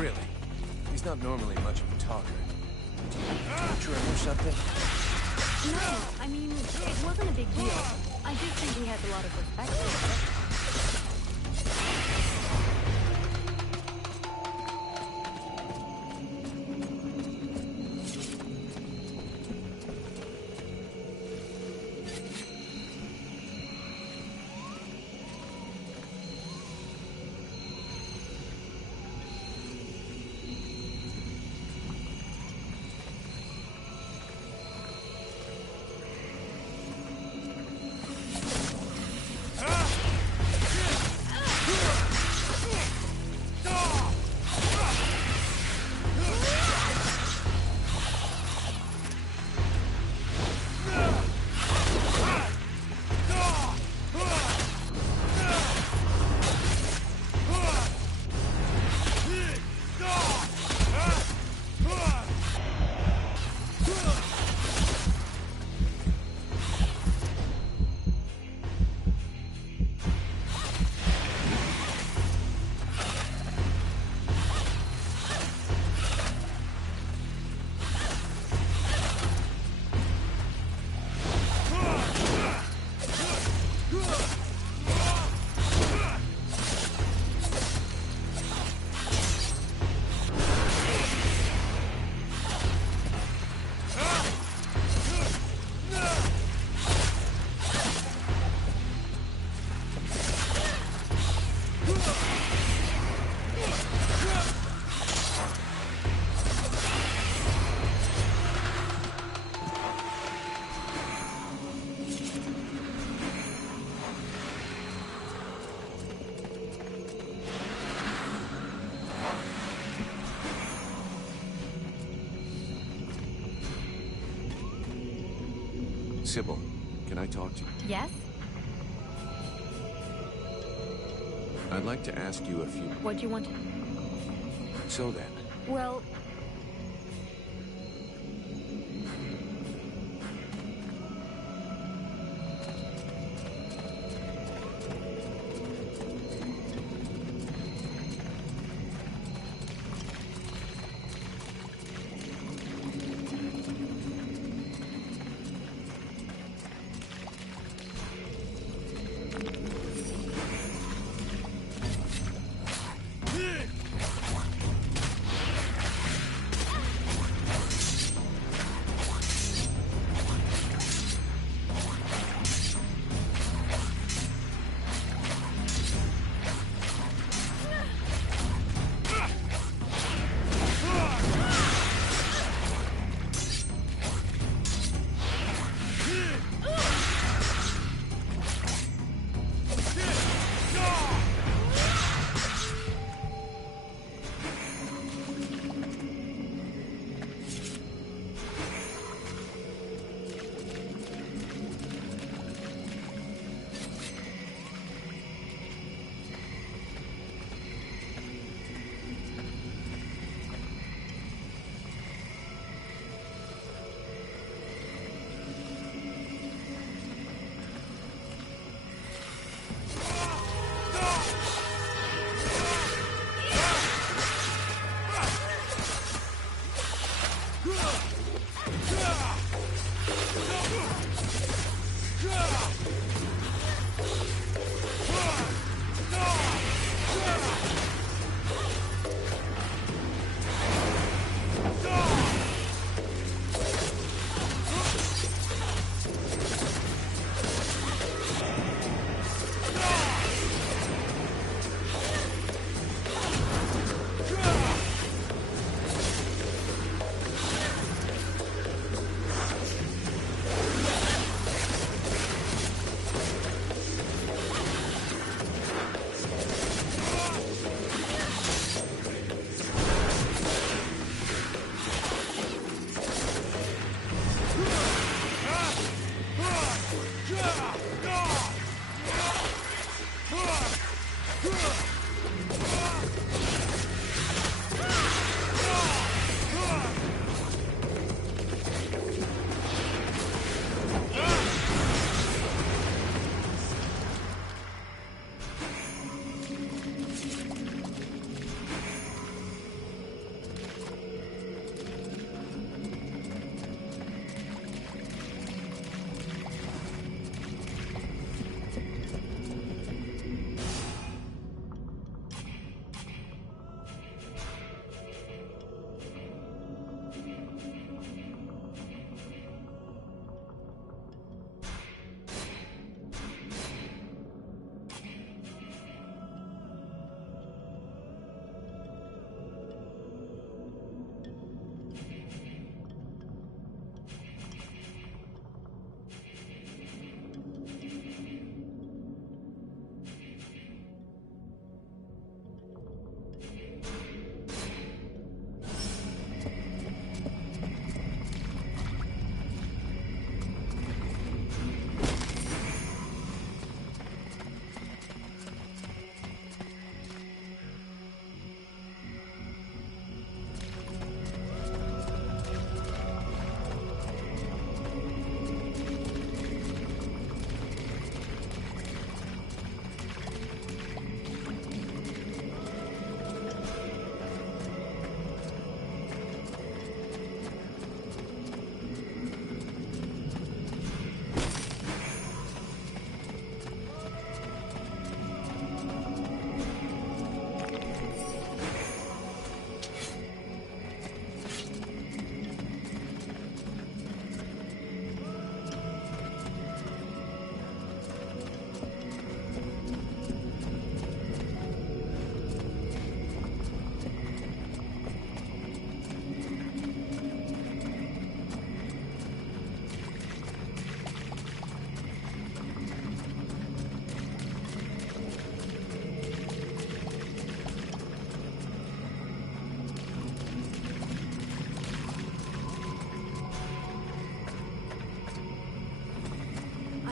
Really? He's not normally much of a talker. Do you torture him or something? No, I mean, it wasn't a big deal. I just think he has a lot of respect for it. Sybil, can I talk to you? Yes? I'd like to ask you a few... What do you want to... So then, Well...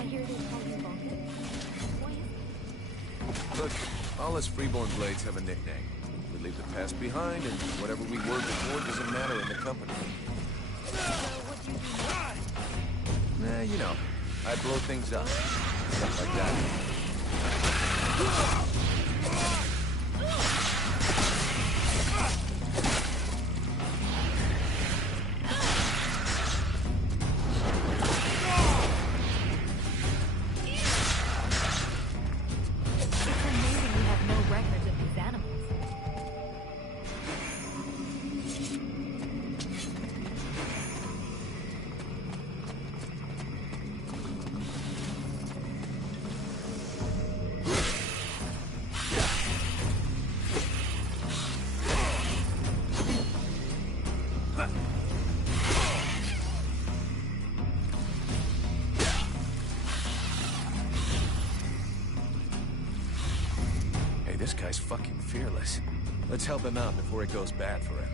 hear they call you Vulcan. Why is Look, all us freeborn blades have a nickname. We leave the past behind, and whatever we were before doesn't matter in the company. So what do you do now? Nah, you know, I blow things up. Stuff like that. It's amazing we have no records of these animals. Hey, this guy's fucking fearless. Let's help him out before it goes bad for him.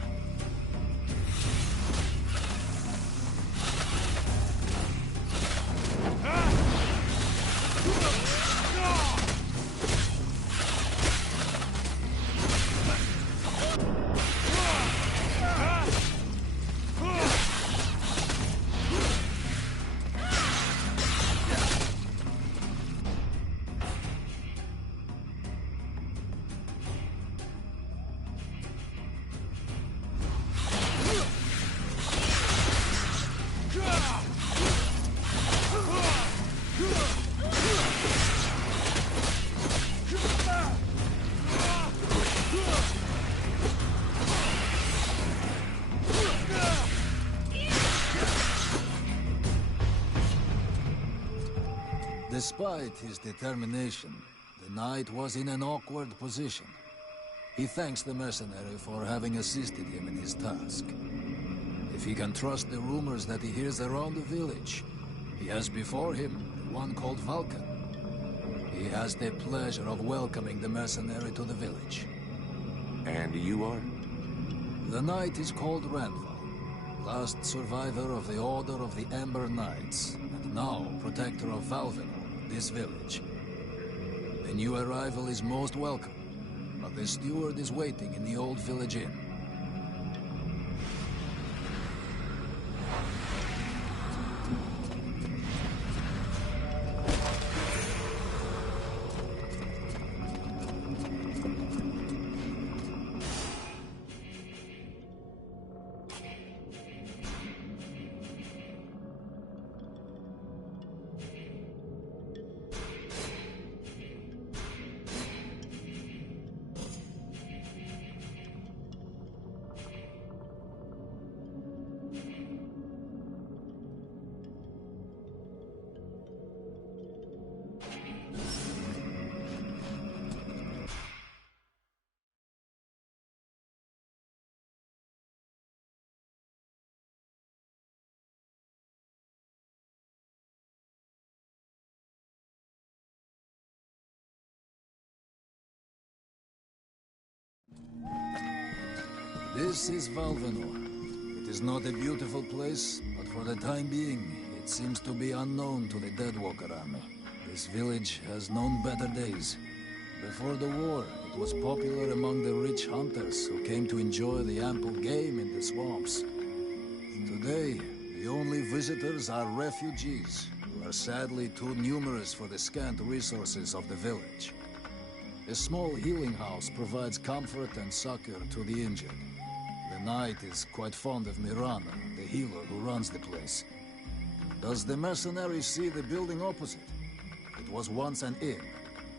Despite his determination, the knight was in an awkward position. He thanks the mercenary for having assisted him in his task. If he can trust the rumors that he hears around the village, he has before him one called Vulcan. He has the pleasure of welcoming the mercenary to the village. And you are? The knight is called Randval, last survivor of the Order of the Ember Knights, and now protector of Valvenor, this village. The new arrival is most welcome, but the steward is waiting in the old village inn. This is Valvenor. It is not a beautiful place, but for the time being, it seems to be unknown to the Deadwalker army. This village has known better days. Before the war, it was popular among the rich hunters who came to enjoy the ample game in the swamps. Today, the only visitors are refugees, who are sadly too numerous for the scant resources of the village. A small healing house provides comfort and succor to the injured. The knight is quite fond of Mirana, the healer who runs the place. Does the mercenary see the building opposite? It was once an inn,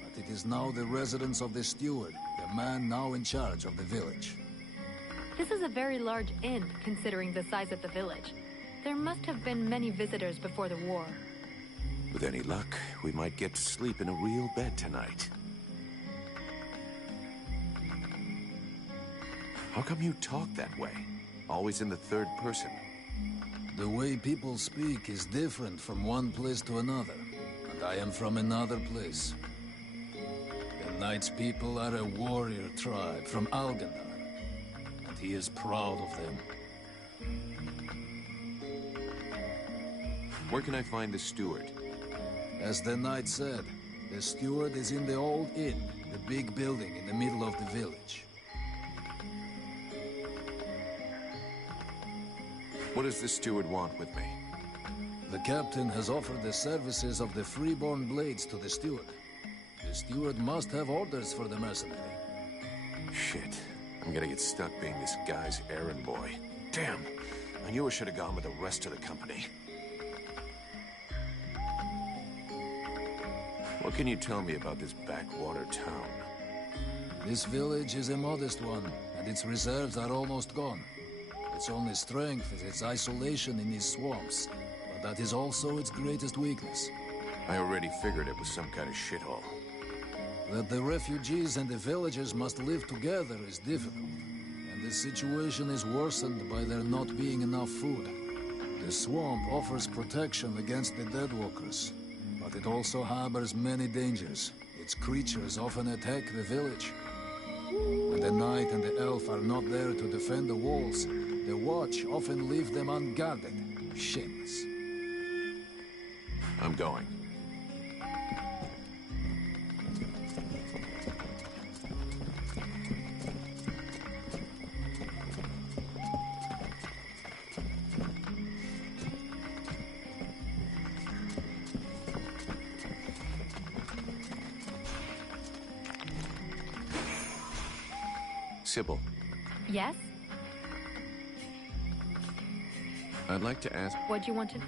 but it is now the residence of the steward, the man now in charge of the village. This is a very large inn, considering the size of the village. There must have been many visitors before the war. With any luck, we might get to sleep in a real bed tonight. How come you talk that way? Always in the third person. The way people speak is different from one place to another, and I am from another place. The knight's people are a warrior tribe from Algandar, and he is proud of them. Where can I find the steward? As the knight said, the steward is in the old inn, the big building in the middle of the village. What does the steward want with me? The captain has offered the services of the freeborn blades to the steward. The steward must have orders for the mercenary. Shit. I'm gonna get stuck being this guy's errand boy. Damn. I knew I should have gone with the rest of the company. What can you tell me about this backwater town? This village is a modest one, and its reserves are almost gone. Its only strength is its isolation in these swamps, but that is also its greatest weakness. I already figured it was some kind of shithole. That the refugees and the villagers must live together is difficult, and the situation is worsened by there not being enough food. The swamp offers protection against the Deadwalkers, but it also harbors many dangers. Its creatures often attack the village. When the knight and the elf are not there to defend the walls, the watch often leave them unguarded. Shameless. I'm going. Sybil, Yes? I'd like to ask... What do you want to...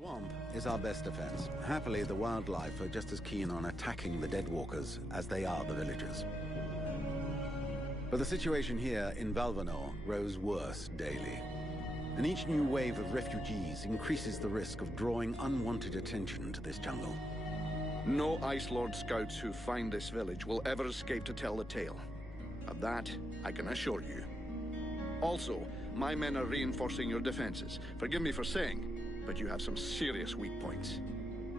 Swamp is our best defense. Happily, the wildlife are just as keen on attacking the Deadwalkers as they are the villagers. But the situation here in Valvanor grows worse daily. And each new wave of refugees increases the risk of drawing unwanted attention to this jungle. No Ice Lord scouts who find this village will ever escape to tell the tale. Of that, I can assure you. Also, my men are reinforcing your defenses. Forgive me for saying, but you have some serious weak points.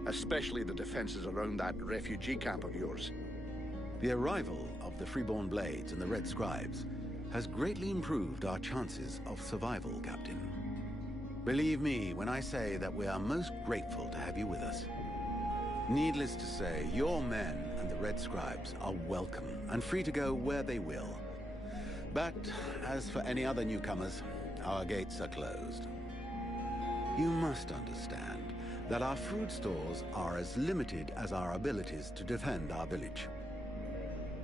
Especially the defenses around that refugee camp of yours. The arrival of the Freeborn Blades and the Red Scribes has greatly improved our chances of survival, Captain. Believe me when I say that we are most grateful to have you with us. Needless to say, your men and the Red Scribes are welcome and free to go where they will. But as for any other newcomers, our gates are closed. You must understand that our food stores are as limited as our abilities to defend our village.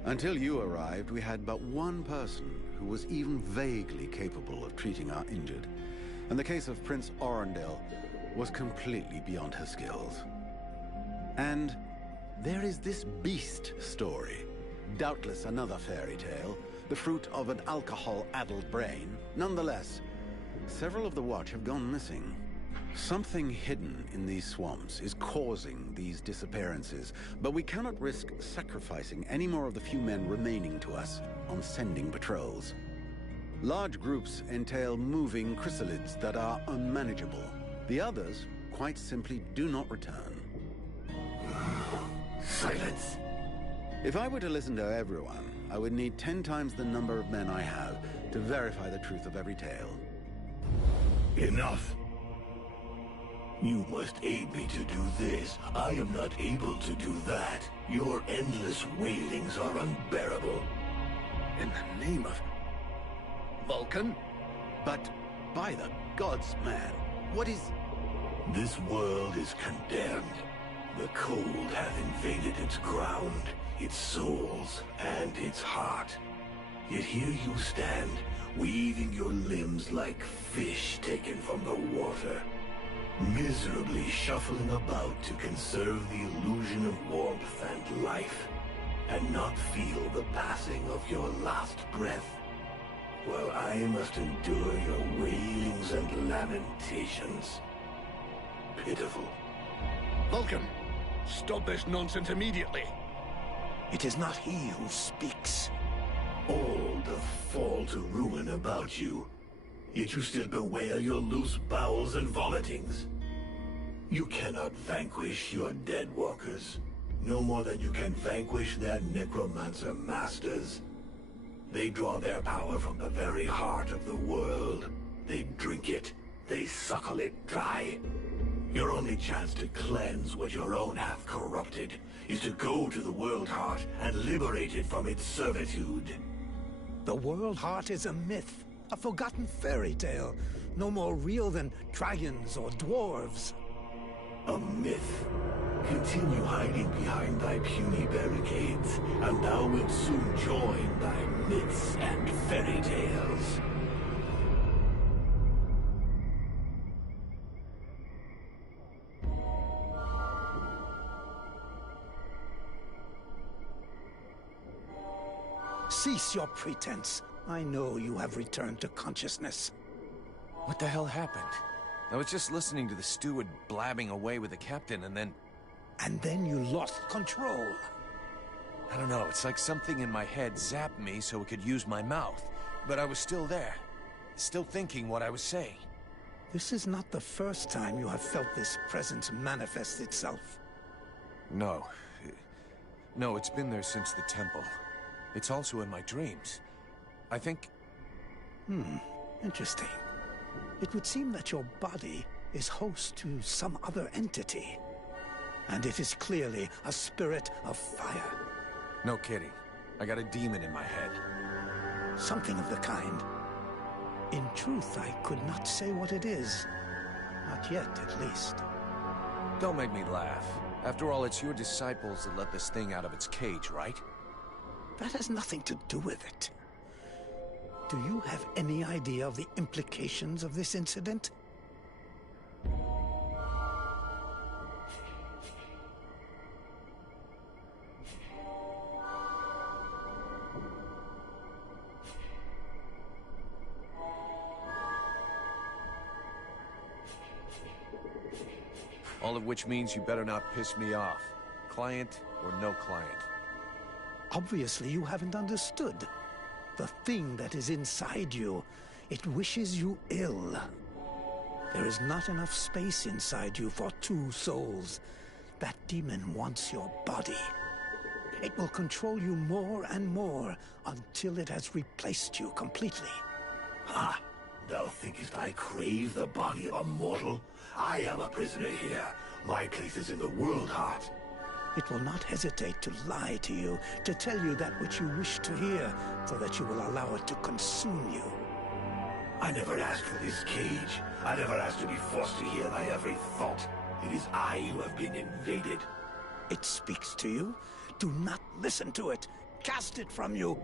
Until you arrived, we had but one person who was even vaguely capable of treating our injured. And the case of Prince Orendil was completely beyond her skills. And there is this beast story. Doubtless another fairy tale, the fruit of an alcohol-addled brain. Nonetheless, several of the Watch have gone missing. Something hidden in these swamps is causing these disappearances, but we cannot risk sacrificing any more of the few men remaining to us on sending patrols. Large groups entail moving chrysalids that are unmanageable. The others quite simply do not return. Silence. If I were to listen to everyone, I would need 10 times the number of men I have to verify the truth of every tale. Enough. You must aid me to do this. I am not able to do that. Your endless wailings are unbearable. In the name of... Vulcan? But by the gods, man, what is... This world is condemned. The cold hath invaded its ground, its souls, and its heart. Yet here you stand, weaving your limbs like fish taken from the water. Miserably shuffling about to conserve the illusion of warmth and life, and not feel the passing of your last breath, while I must endure your wailings and lamentations. Pitiful. Vulcan, stop this nonsense immediately. It is not he who speaks. All the fall to ruin about you. Yet you still bewail your loose bowels and vomitings. You cannot vanquish your dead walkers, no more than you can vanquish their necromancer masters. They draw their power from the very heart of the world. They drink it, they suckle it dry. Your only chance to cleanse what your own hath corrupted is to go to the World Heart and liberate it from its servitude. The World Heart is a myth. A forgotten fairy tale, no more real than dragons or dwarves. A myth. Continue hiding behind thy puny barricades, and thou wilt soon join thy myths and fairy tales. Cease your pretense. I know you have returned to consciousness. What the hell happened? I was just listening to the steward blabbing away with the captain and then... And then you lost control. I don't know, it's like something in my head zapped me so it could use my mouth. But I was still there. Still thinking what I was saying. This is not the first time you have felt this presence manifest itself. No. No, it's been there since the temple. It's also in my dreams. I think... Interesting. It would seem that your body is host to some other entity. And it is clearly a spirit of fire. No kidding. I got a demon in my head. Something of the kind. In truth, I could not say what it is. Not yet, at least. Don't make me laugh. After all, it's your disciples that let this thing out of its cage, right? That has nothing to do with it. Do you have any idea of the implications of this incident? All of which means you better not piss me off. Client or no client. Obviously, you haven't understood. The thing that is inside you, it wishes you ill. There is not enough space inside you for two souls. That demon wants your body. It will control you more and more until it has replaced you completely. Ha! Thou thinkest I crave the body of a mortal? I am a prisoner here. My place is in the world heart. It will not hesitate to lie to you, to tell you that which you wish to hear, so that you will allow it to consume you. I never asked for this cage. I never asked to be forced to hear thy every thought. It is I who have been invaded. It speaks to you. Do not listen to it. Cast it from you.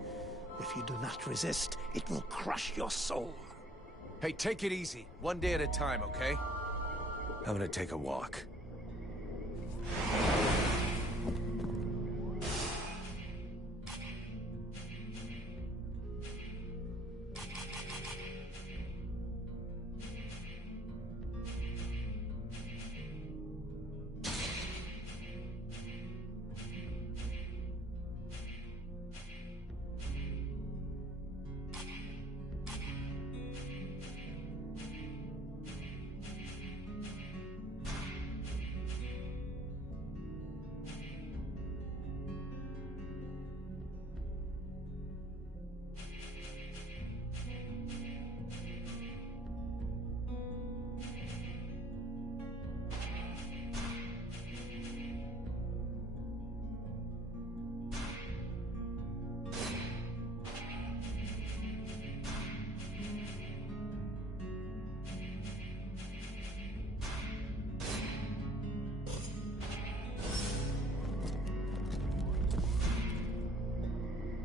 If you do not resist, it will crush your soul. Hey, take it easy. One day at a time, okay? I'm gonna take a walk.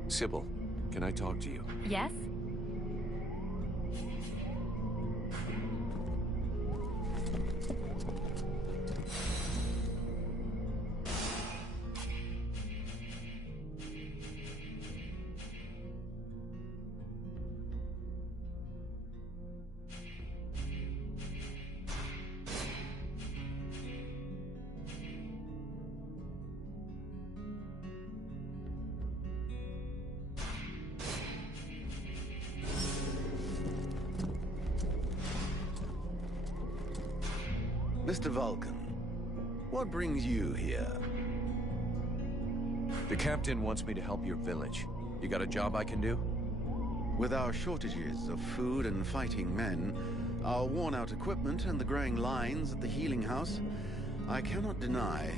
Sybil, can I talk to you? Yes? Mr. Vulcan, what brings you here? The captain wants me to help your village. You got a job I can do? With our shortages of food and fighting men, our worn-out equipment and the growing lines at the healing house, I cannot deny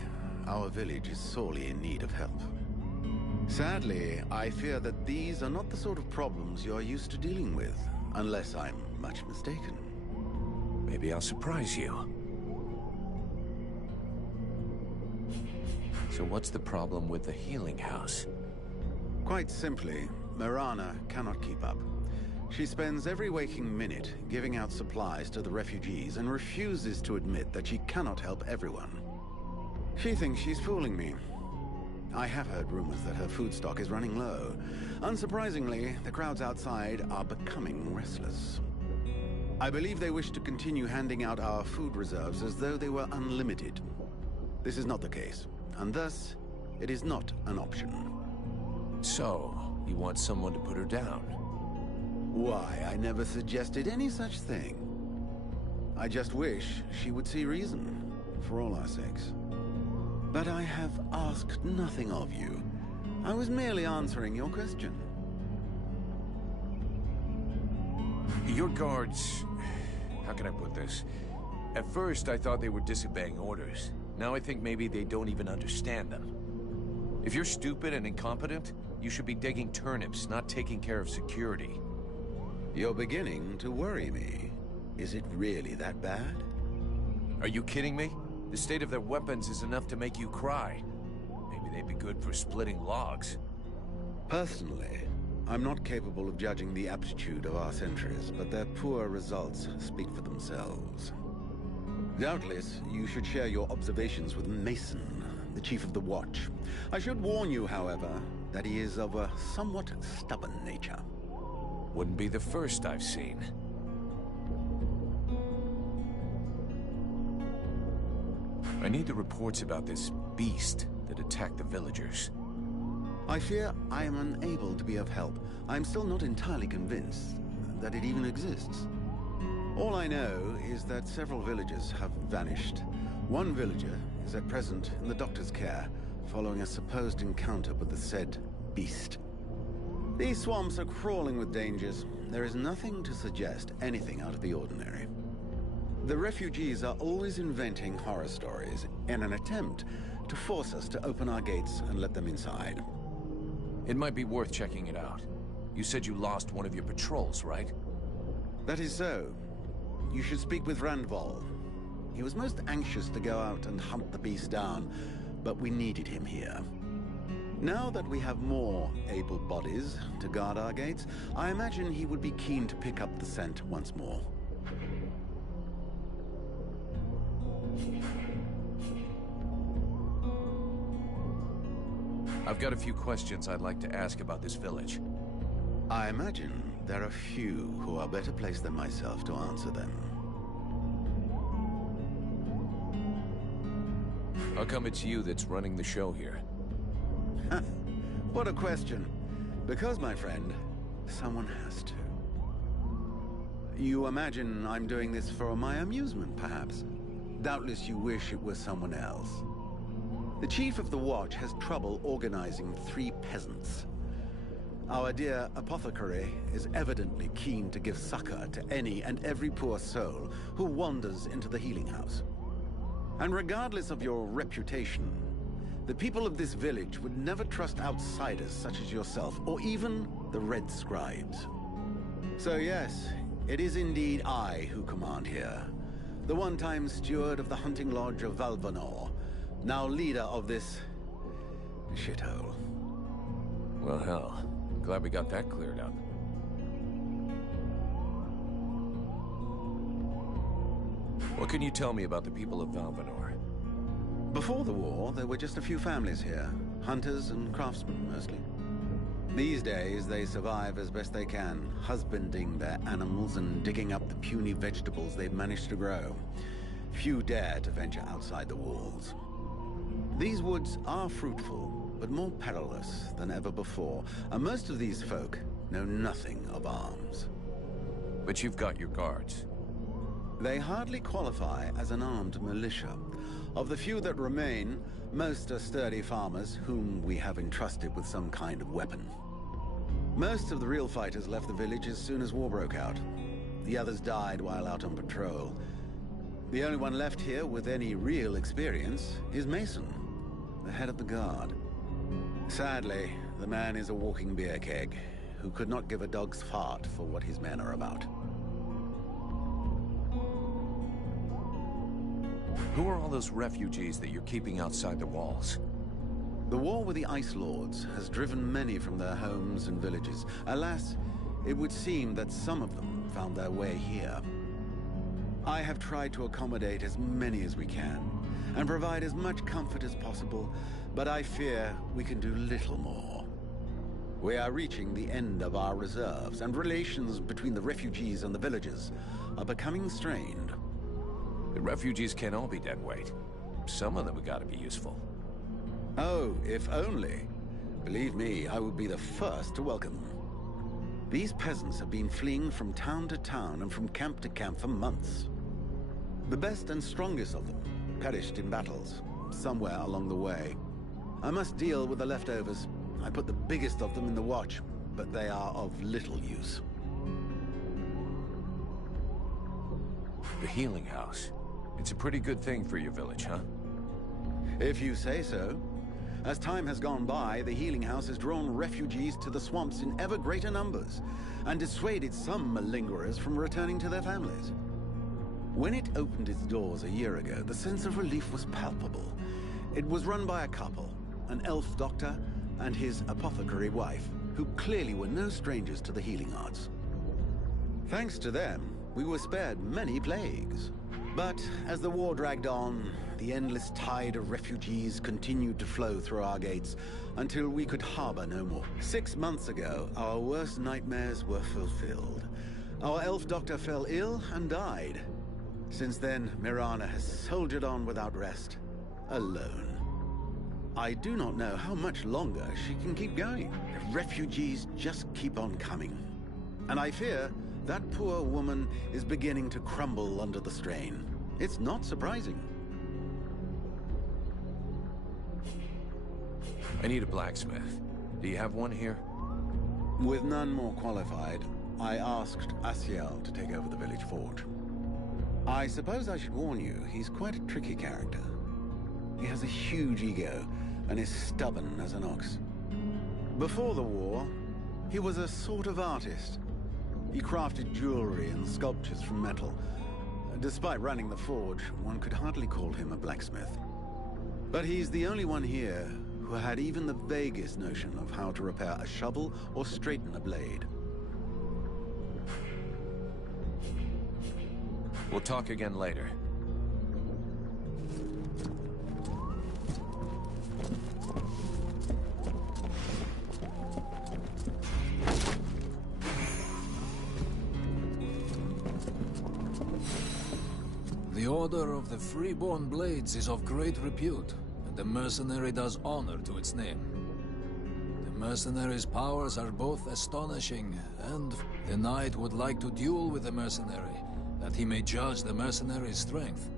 our village is sorely in need of help. Sadly, I fear that these are not the sort of problems you're used to dealing with, unless I'm much mistaken. Maybe I'll surprise you. So what's the problem with the healing house? Quite simply, Mirana cannot keep up. She spends every waking minute giving out supplies to the refugees and refuses to admit that she cannot help everyone. She thinks she's fooling me. I have heard rumors that her food stock is running low. Unsurprisingly, the crowds outside are becoming restless. I believe they wish to continue handing out our food reserves as though they were unlimited. This is not the case, and thus, it is not an option. So, you want someone to put her down? Why, I never suggested any such thing. I just wish she would see reason, for all our sakes. But I have asked nothing of you. I was merely answering your question. Your guards... How can I put this? At first, I thought they were disobeying orders. Now I think maybe they don't even understand them. If you're stupid and incompetent, you should be digging turnips, not taking care of security. You're beginning to worry me. Is it really that bad? Are you kidding me? The state of their weapons is enough to make you cry. Maybe they'd be good for splitting logs. Personally, I'm not capable of judging the aptitude of our sentries, but their poor results speak for themselves. Doubtless, you should share your observations with Mason, the chief of the watch. I should warn you, however, that he is of a somewhat stubborn nature. Wouldn't be the first I've seen. I need the reports about this beast that attacked the villagers. I fear I am unable to be of help. I'm still not entirely convinced that it even exists. All I know is that several villagers have vanished. One villager is at present in the doctor's care, following a supposed encounter with the said beast. These swamps are crawling with dangers. There is nothing to suggest anything out of the ordinary. The refugees are always inventing horror stories in an attempt to force us to open our gates and let them inside. It might be worth checking it out. You said you lost one of your patrols, right? That is so. You should speak with Randval. He was most anxious to go out and hunt the beast down, but we needed him here. Now that we have more able bodies to guard our gates, I imagine he would be keen to pick up the scent once more. I've got a few questions I'd like to ask about this village. I imagine there are few who are better placed than myself to answer them. How come it's you that's running the show here? What a question. Because, my friend, someone has to. You imagine I'm doing this for my amusement, perhaps? Doubtless you wish it was someone else. The chief of the watch has trouble organizing 3 peasants. Our dear apothecary is evidently keen to give succor to any and every poor soul who wanders into the healing house. And regardless of your reputation, the people of this village would never trust outsiders such as yourself, or even the Red Scribes. So yes, it is indeed I who command here. The one-time steward of the hunting lodge of Valvanor, now leader of this shithole. Well, hell. Glad we got that cleared up. What can you tell me about the people of Valvanor? Before the war, there were just a few families here. Hunters and craftsmen, mostly. These days, they survive as best they can, husbanding their animals and digging up the puny vegetables they've managed to grow. Few dare to venture outside the walls. These woods are fruitful, but more perilous than ever before, and most of these folk know nothing of arms. But you've got your guards. They hardly qualify as an armed militia. Of the few that remain, most are sturdy farmers whom we have entrusted with some kind of weapon. Most of the real fighters left the village as soon as war broke out. The others died while out on patrol. The only one left here with any real experience is Mason, the head of the guard. Sadly, the man is a walking beer keg, who could not give a dog's fart for what his men are about. Who are all those refugees that you're keeping outside the walls? The war with the Ice Lords has driven many from their homes and villages. Alas, it would seem that some of them found their way here. I have tried to accommodate as many as we can, and provide as much comfort as possible, but I fear we can do little more. We are reaching the end of our reserves, and relations between the refugees and the villagers are becoming strained. The refugees can't all be dead weight. Some of them have got to be useful. Oh, if only. Believe me, I would be the first to welcome them. These peasants have been fleeing from town to town and from camp to camp for months. The best and strongest of them perished in battles, somewhere along the way. I must deal with the leftovers. I put the biggest of them in the watch, but they are of little use. The healing house. It's a pretty good thing for your village, huh? If you say so. As time has gone by, the healing house has drawn refugees to the swamps in ever greater numbers, and dissuaded some malingerers from returning to their families. When it opened its doors a year ago, the sense of relief was palpable. It was run by a couple, an elf doctor and his apothecary wife, who clearly were no strangers to the healing arts. Thanks to them, we were spared many plagues. But as the war dragged on, the endless tide of refugees continued to flow through our gates until we could harbor no more. 6 months ago, our worst nightmares were fulfilled. Our elf doctor fell ill and died. Since then, Mirana has soldiered on without rest, alone. I do not know how much longer she can keep going. The refugees just keep on coming. And I fear that poor woman is beginning to crumble under the strain. It's not surprising. I need a blacksmith. Do you have one here? With none more qualified, I asked Asiel to take over the village forge. I suppose I should warn you, he's quite a tricky character. He has a huge ego and is stubborn as an ox. Before the war, he was a sort of artist. He crafted jewelry and sculptures from metal. Despite running the forge, one could hardly call him a blacksmith. But he's the only one here who had even the vaguest notion of how to repair a shovel or straighten a blade. We'll talk again later. The Order of the Freeborn Blades is of great repute, and the mercenary does honor to its name. The mercenary's powers are both astonishing, and the knight would like to duel with the mercenary, that he may judge the mercenary's strength.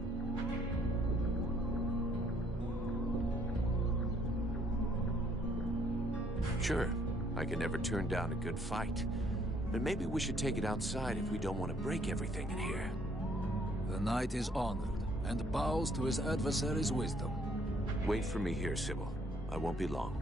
Sure, I can never turn down a good fight. But maybe we should take it outside if we don't want to break everything in here. The knight is honored, and bows to his adversary's wisdom. Wait for me here, Sybil. I won't be long.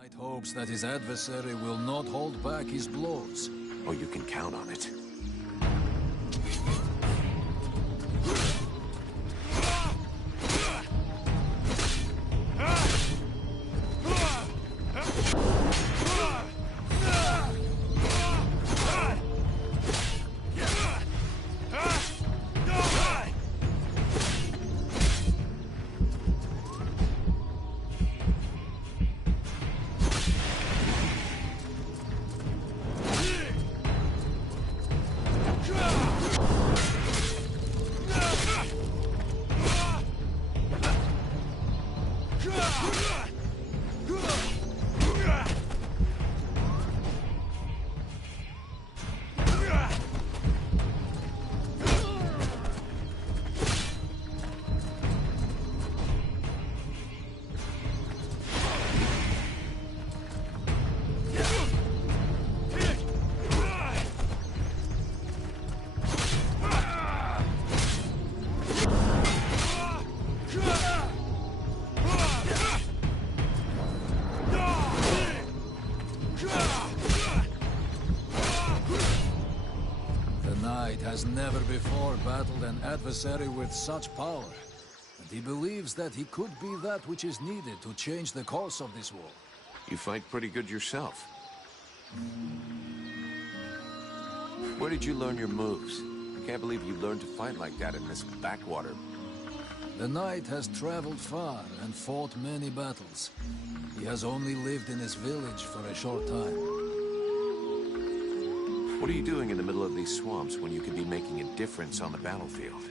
The knight hopes that his adversary will not hold back his blows. Oh, you can count on it. Has never before battled an adversary with such power, and he believes that he could be that which is needed to change the course of this war. You fight pretty good yourself. Where did you learn your moves? I can't believe you learned to fight like that in this backwater. The knight has traveled far and fought many battles. He has only lived in his village for a short time. What are you doing in the middle of these swamps when you could be making a difference on the battlefield?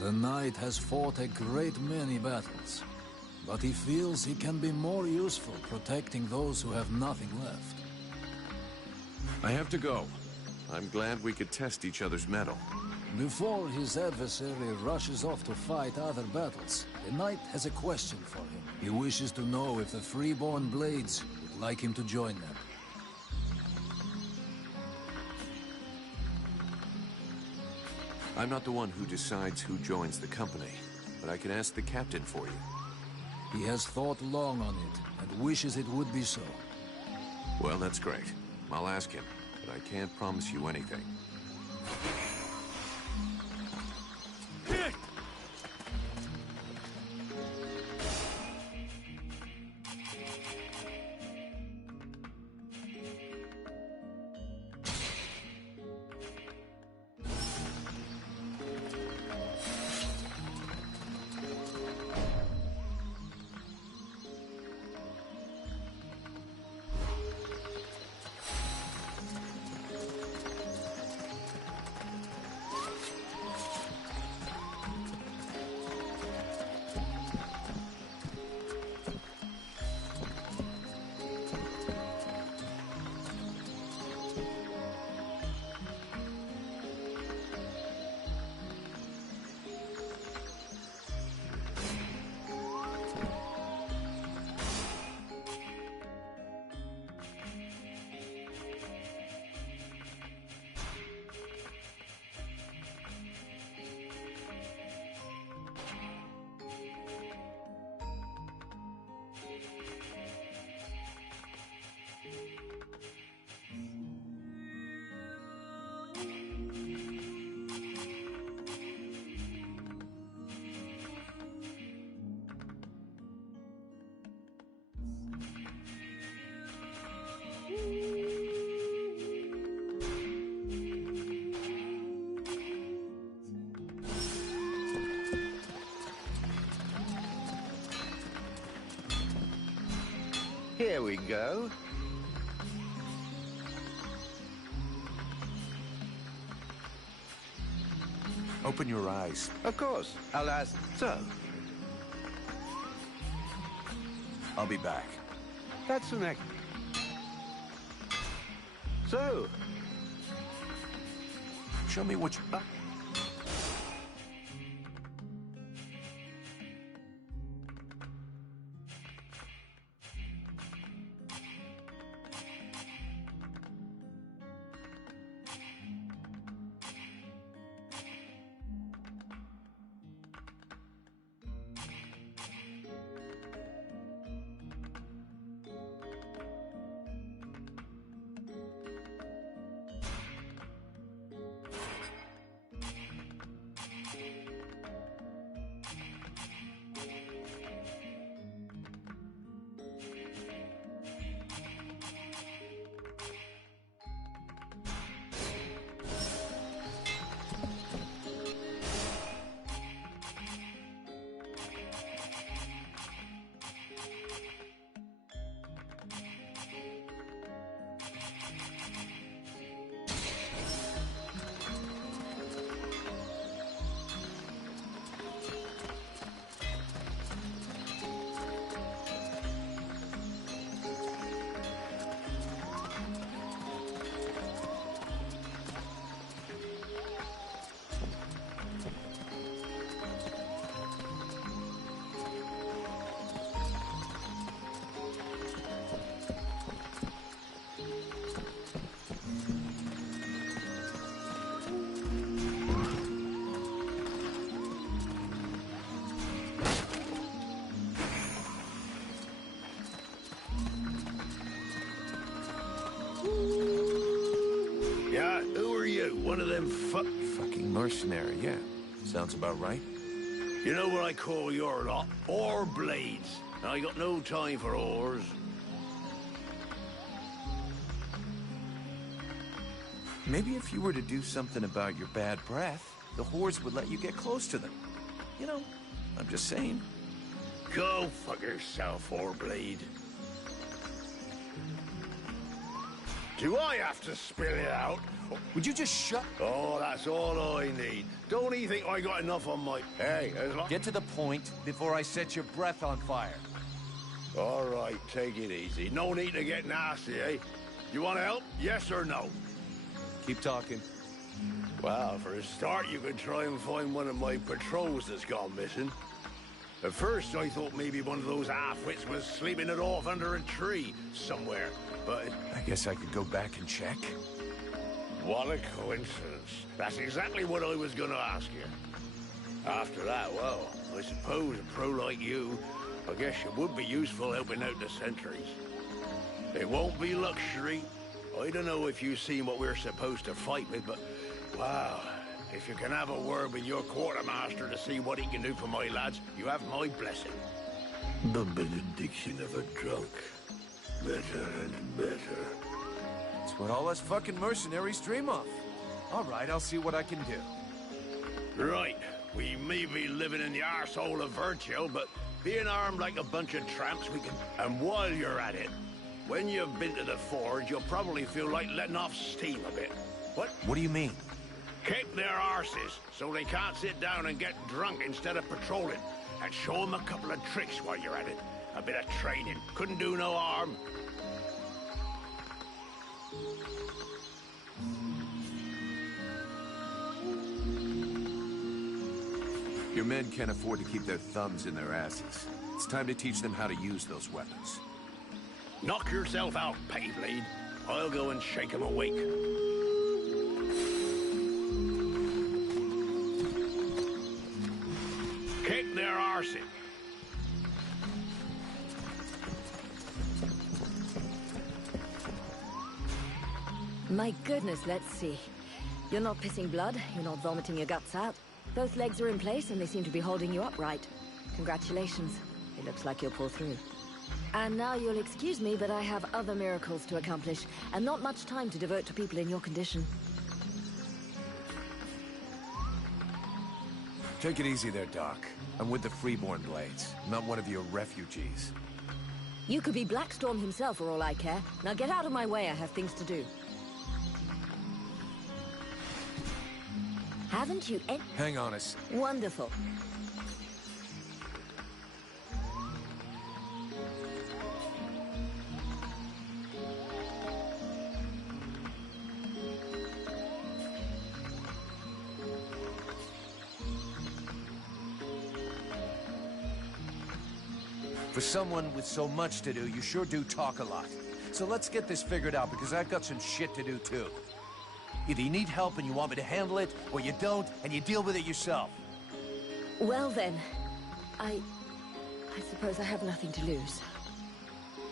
The knight has fought a great many battles, but he feels he can be more useful protecting those who have nothing left. I have to go. I'm glad we could test each other's mettle. Before his adversary rushes off to fight other battles, the knight has a question for him. He wishes to know if the Freeborn Blades would like him to join them. I'm not the one who decides who joins the company, but I can ask the captain for you. He has thought long on it, and wishes it would be so. Well, that's great. I'll ask him, but I can't promise you anything. we go. Open your eyes. Of course, alas, so. I'll be back. That's the next. So. Show me what you... Yeah, who are you? One of them Fucking mercenary, yeah. Sounds about right. You know what I call your lot? Ore blades. I got no time for ores. Maybe if you were to do something about your bad breath, the whores would let you get close to them. You know, I'm just saying. Go fuck yourself, Oreblade. Do I have to spill it out? Would you just shut... Oh, that's all I need. Don't you think I got enough on my... Hey, as long... Get to the point before I set your breath on fire. All right, take it easy. No need to get nasty, eh? You want to help? Yes or no? Keep talking. Well, for a start, you could try and find one of my patrols that's gone missing. At first, I thought maybe one of those half-wits was sleeping it off under a tree somewhere, but... I guess I could go back and check. What a coincidence. That's exactly what I was going to ask you. After that, well, I suppose a pro like you, I guess it would be useful helping out the sentries. It won't be luxury. I don't know if you've seen what we're supposed to fight with, but, wow, if you can have a word with your quartermaster to see what he can do for my lads, you have my blessing. The benediction of a drunk. Better and better. It's what all us fucking mercenaries dream of. All right, I'll see what I can do. Right. We may be living in the arsehole of Virtue, but being armed like a bunch of tramps, we can... And while you're at it, when you've been to the forge, you'll probably feel like letting off steam a bit. What? What do you mean? Kick their arses so they can't sit down and get drunk instead of patrolling. And show them a couple of tricks while you're at it. A bit of training. Couldn't do no harm. Your men can't afford to keep their thumbs in their asses. It's time to teach them how to use those weapons. Knock yourself out, Payblade. I'll go and shake them awake. Kick their arses. My goodness, let's see. You're not pissing blood, you're not vomiting your guts out. Both legs are in place and they seem to be holding you upright. Congratulations. It looks like you'll pull through. And now you'll excuse me, but I have other miracles to accomplish, and not much time to devote to people in your condition. Take it easy there, Doc. I'm with the Freeborn Blades, not one of your refugees. You could be Blackstorm himself for all I care. Now get out of my way, I have things to do. Haven't you Hang on a s- Wonderful. For someone with so much to do, you sure do talk a lot. So let's get this figured out, because I've got some shit to do too. Either you need help and you want me to handle it, or you don't and you deal with it yourself. Well then, I suppose I have nothing to lose.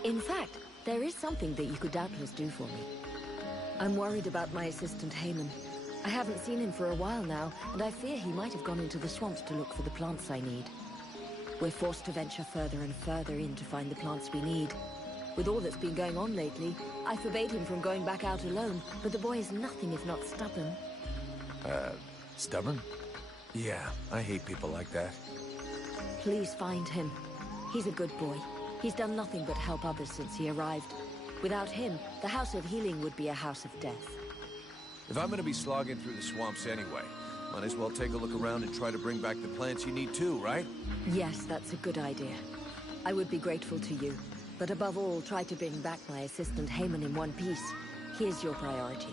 In fact, there is something that you could doubtless do for me. I'm worried about my assistant Heyman. I haven't seen him for a while now, and I fear he might have gone into the swamps to look for the plants I need. We're forced to venture further and further in to find the plants we need. With all that's been going on lately, I forbade him from going back out alone, but the boy is nothing if not stubborn. Stubborn? Yeah, I hate people like that. Please find him. He's a good boy. He's done nothing but help others since he arrived. Without him, the House of Healing would be a house of death. If I'm gonna be slogging through the swamps anyway, might as well take a look around and try to bring back the plants you need too, right? Yes, that's a good idea. I would be grateful to you. But above all, try to bring back my assistant Heyman in one piece. He is your priority.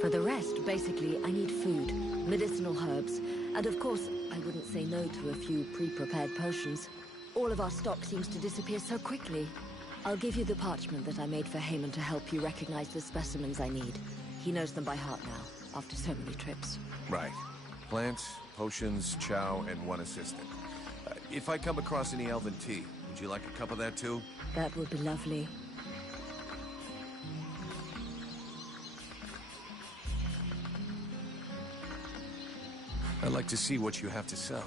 For the rest, basically, I need food, medicinal herbs, and of course, I wouldn't say no to a few pre-prepared potions. All of our stock seems to disappear so quickly. I'll give you the parchment that I made for Heyman to help you recognize the specimens I need. He knows them by heart now, after so many trips. Right. Plants, potions, chow, and one assistant. If I come across any elven tea, would you like a cup of that too? That would be lovely. I'd like to see what you have to sell.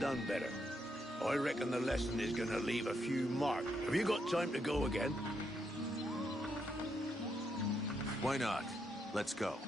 Done better. I reckon the lesson is gonna leave a few marks. Have you got time to go again? Why not? Let's go.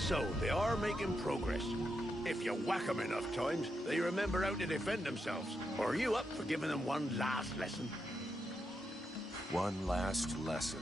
so, they are making progress. If you whack them enough times, they remember how to defend themselves. Are you up for giving them one last lesson? One last lesson.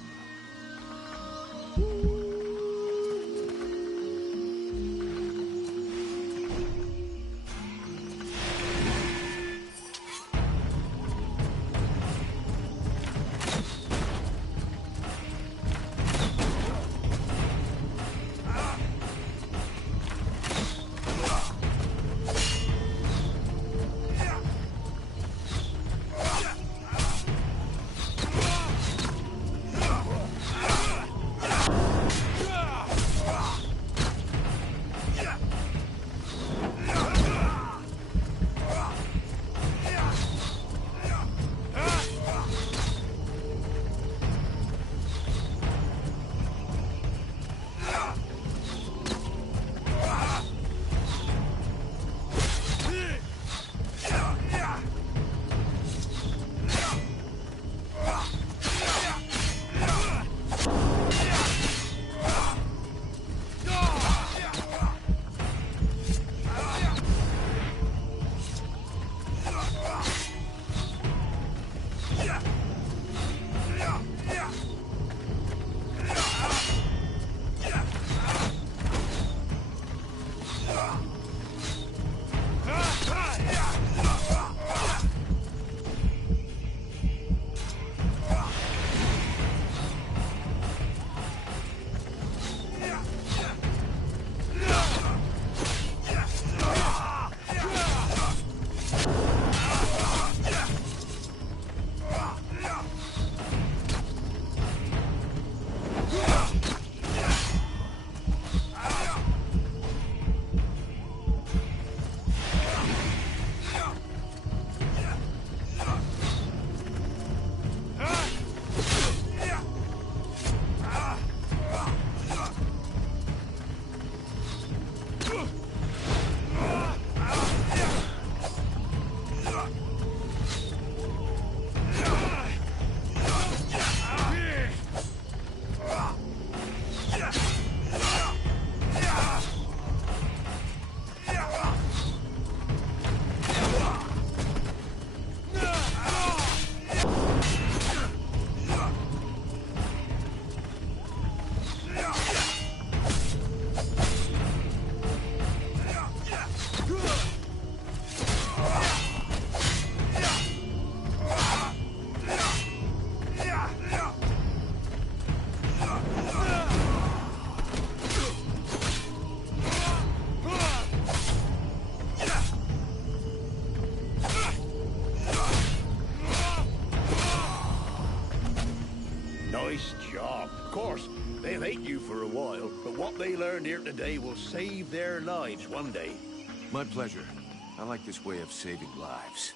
Nice job. Of course, they'll hate you for a while, but what they learned here today will save their lives one day. My pleasure. I like this way of saving lives.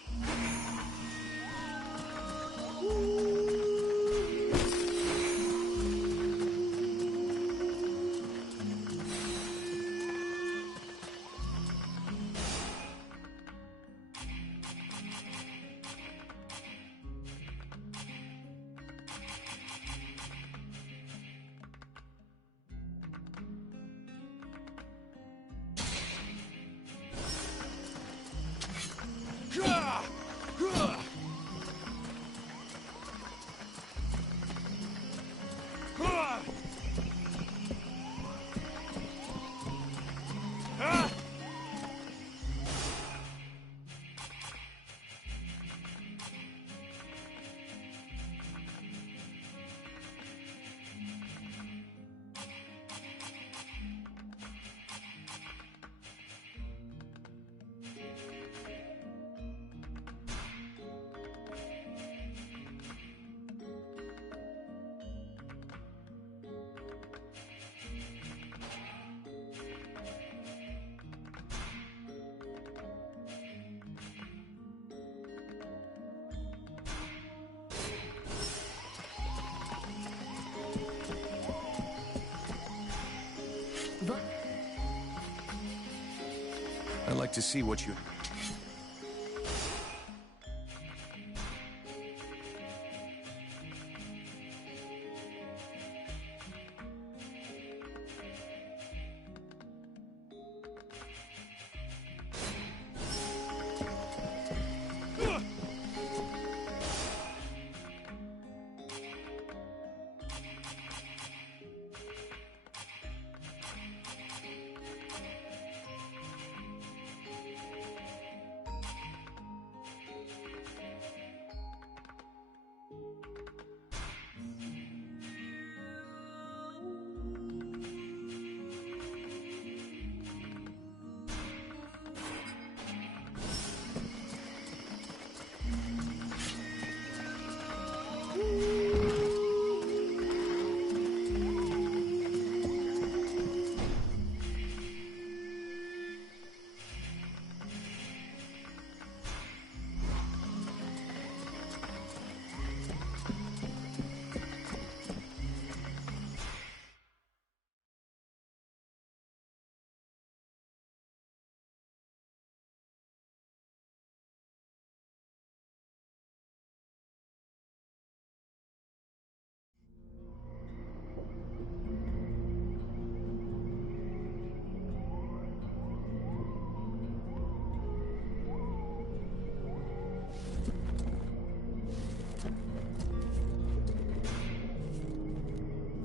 I'd like to see what you...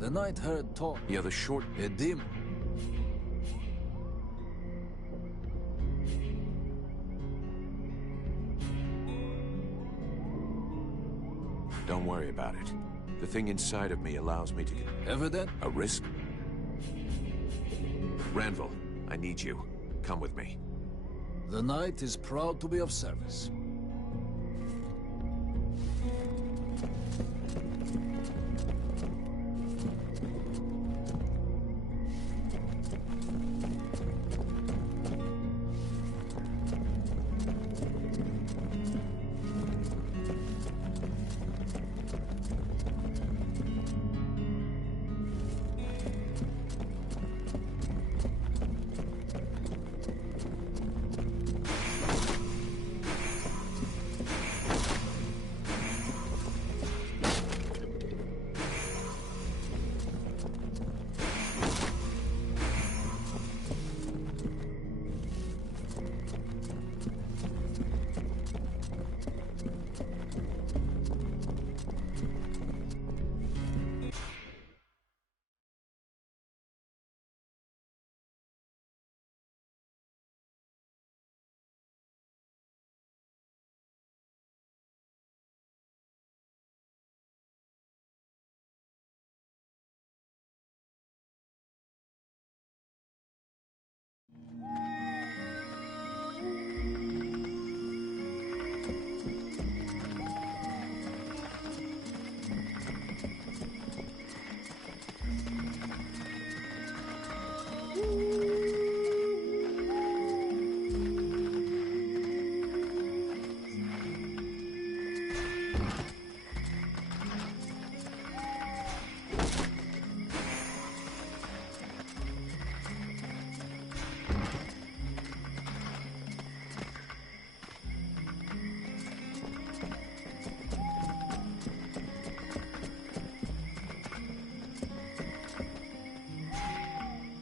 The knight heard talk. Yeah, the short... A demon. Don't worry about it. The thing inside of me allows me to... Evident? A risk? Ranville, I need you. Come with me. The knight is proud to be of service.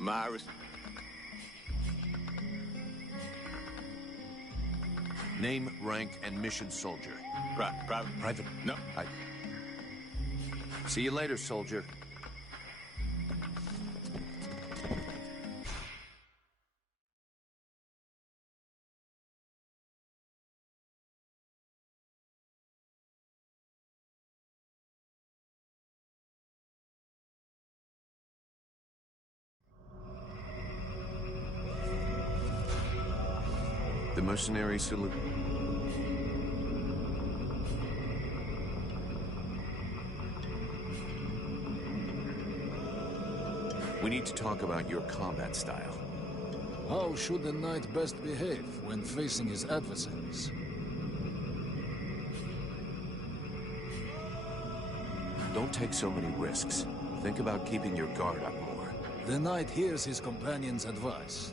Myris. Name, rank, and mission, soldier. Private. Private? No. See you later, soldier. The mercenary salute. We need to talk about your combat style. How should the knight best behave when facing his adversaries? Don't take so many risks. Think about keeping your guard up more. The knight hears his companion's advice.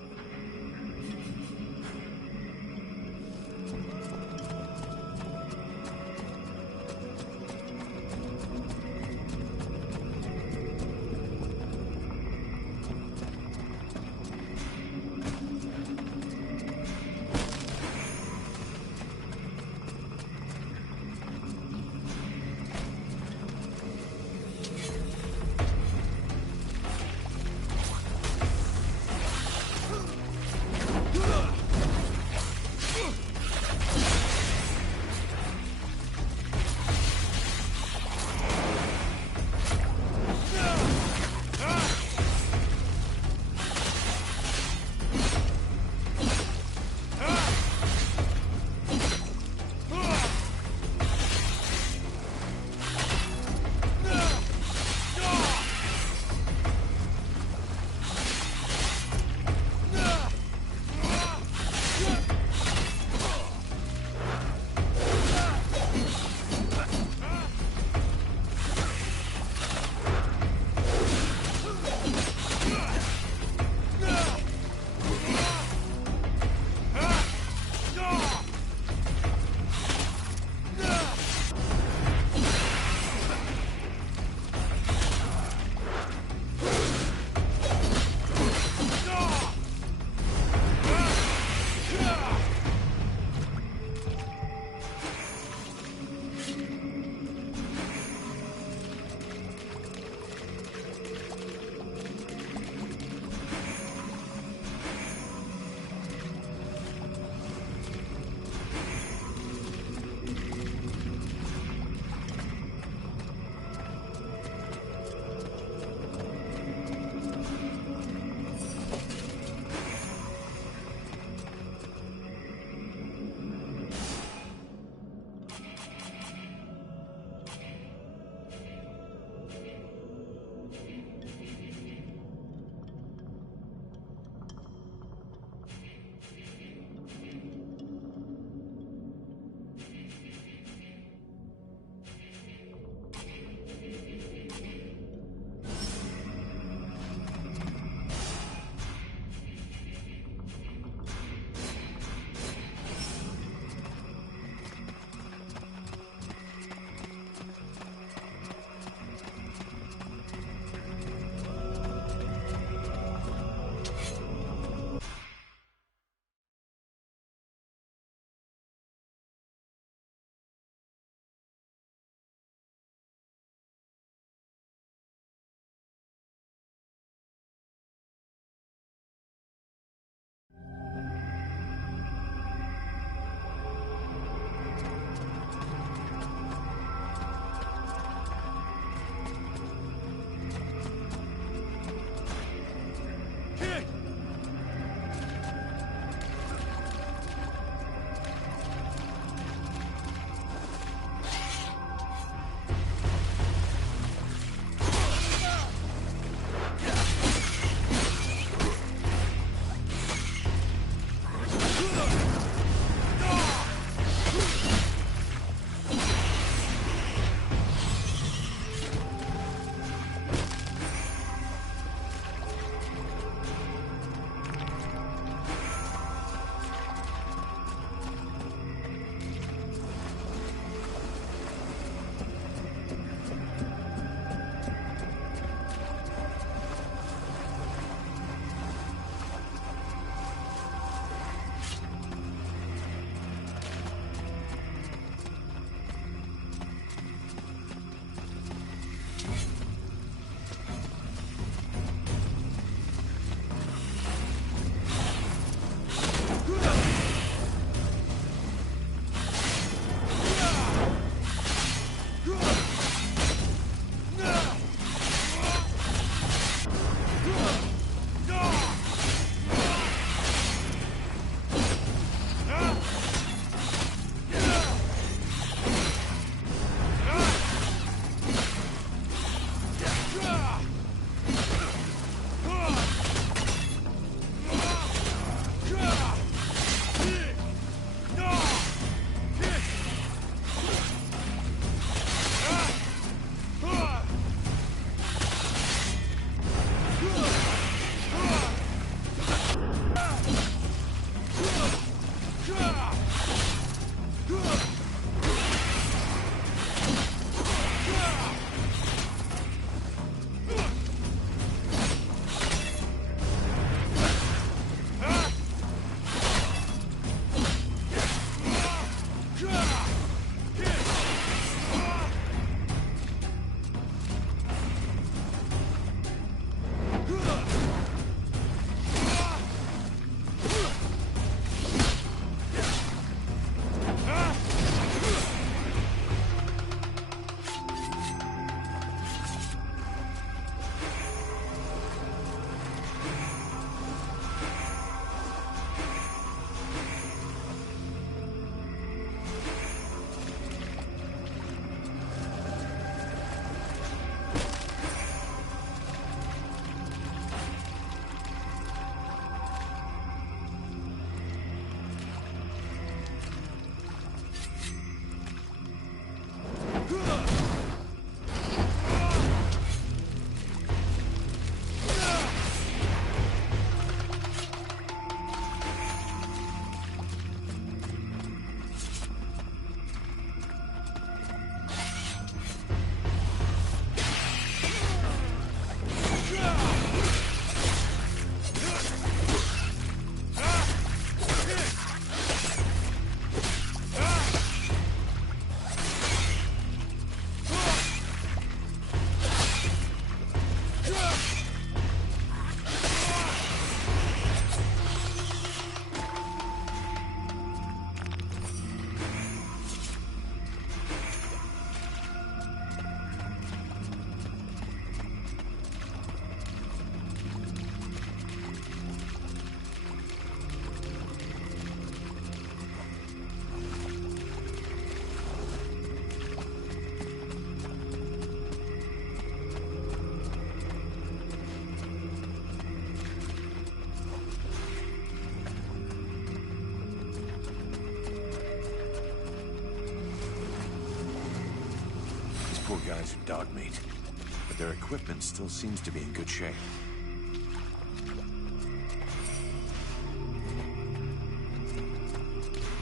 guys are dog meat, but their equipment still seems to be in good shape.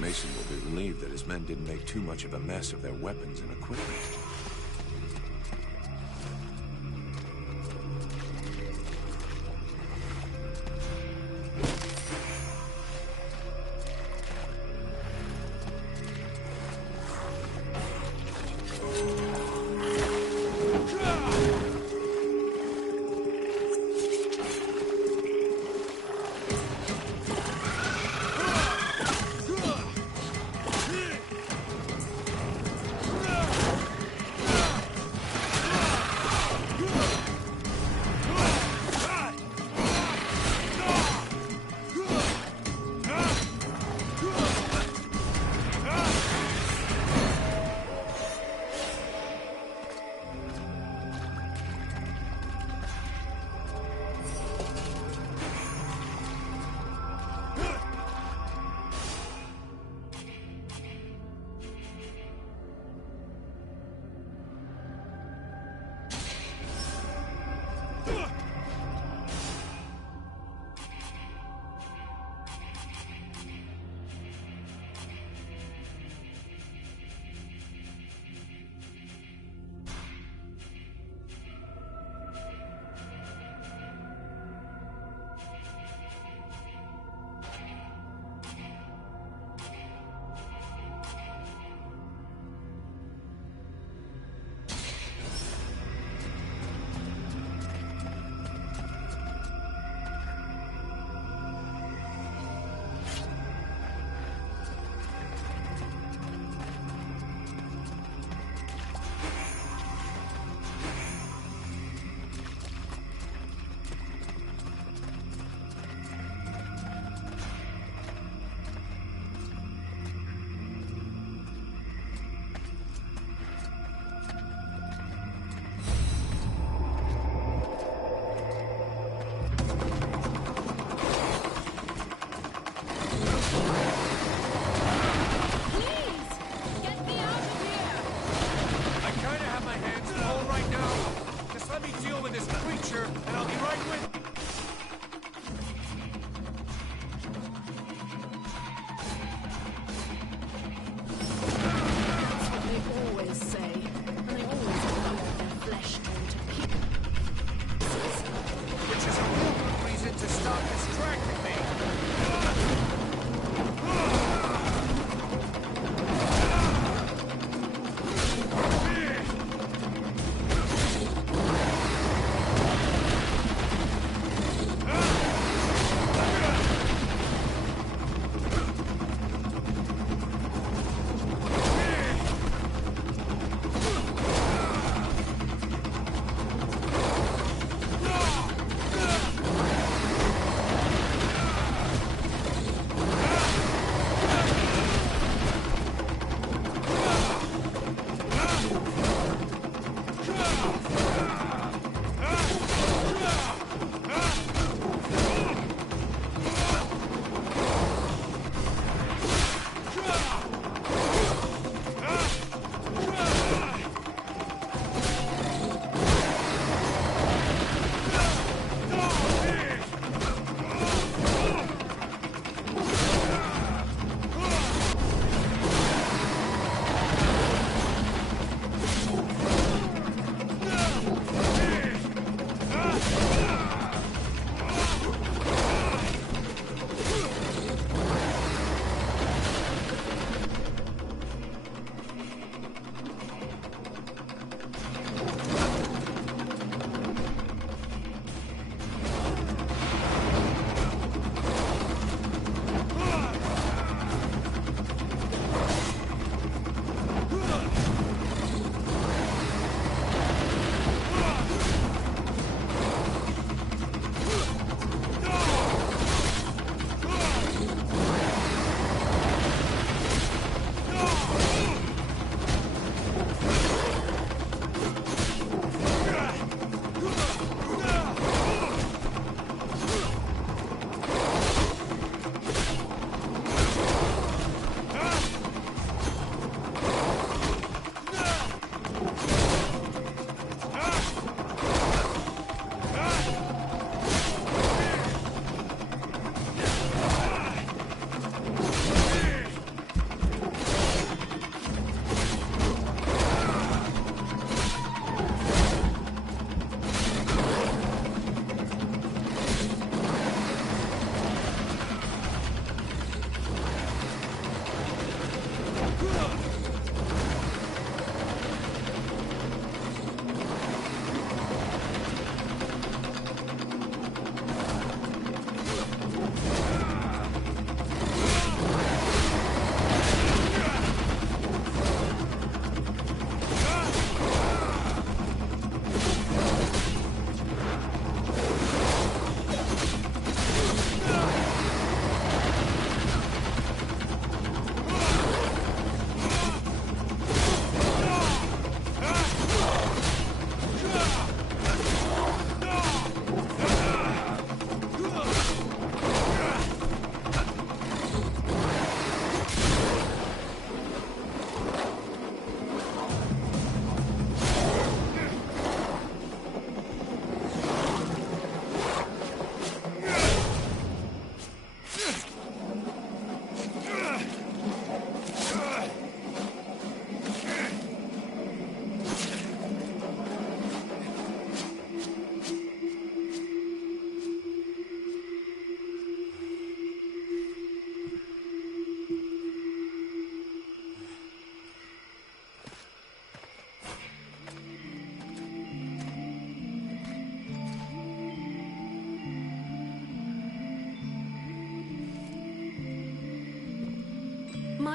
Mason will be relieved that his men didn't make too much of a mess of their weapons and equipment.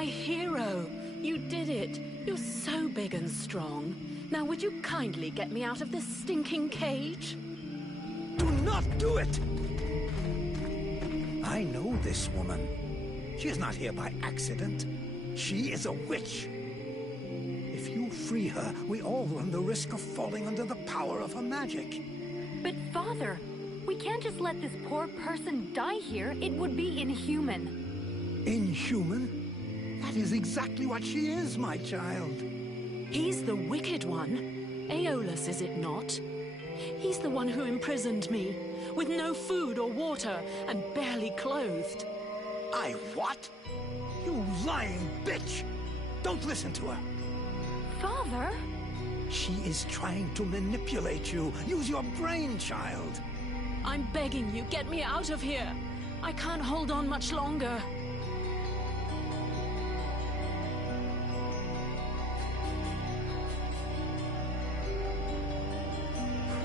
My hero! You did it! You're so big and strong. Now would you kindly get me out of this stinking cage? Do not do it! I know this woman. She is not here by accident. She is a witch. If you free her, we all run the risk of falling under the power of her magic. But Father, we can't just let this poor person die here. It would be inhuman. Inhuman? That is exactly what she is, my child. He's the wicked one. Aeolus, is it not? He's the one who imprisoned me, with no food or water, and barely clothed. I what? You lying bitch! Don't listen to her. Father? She is trying to manipulate you. Use your brain, child. I'm begging you, get me out of here. I can't hold on much longer.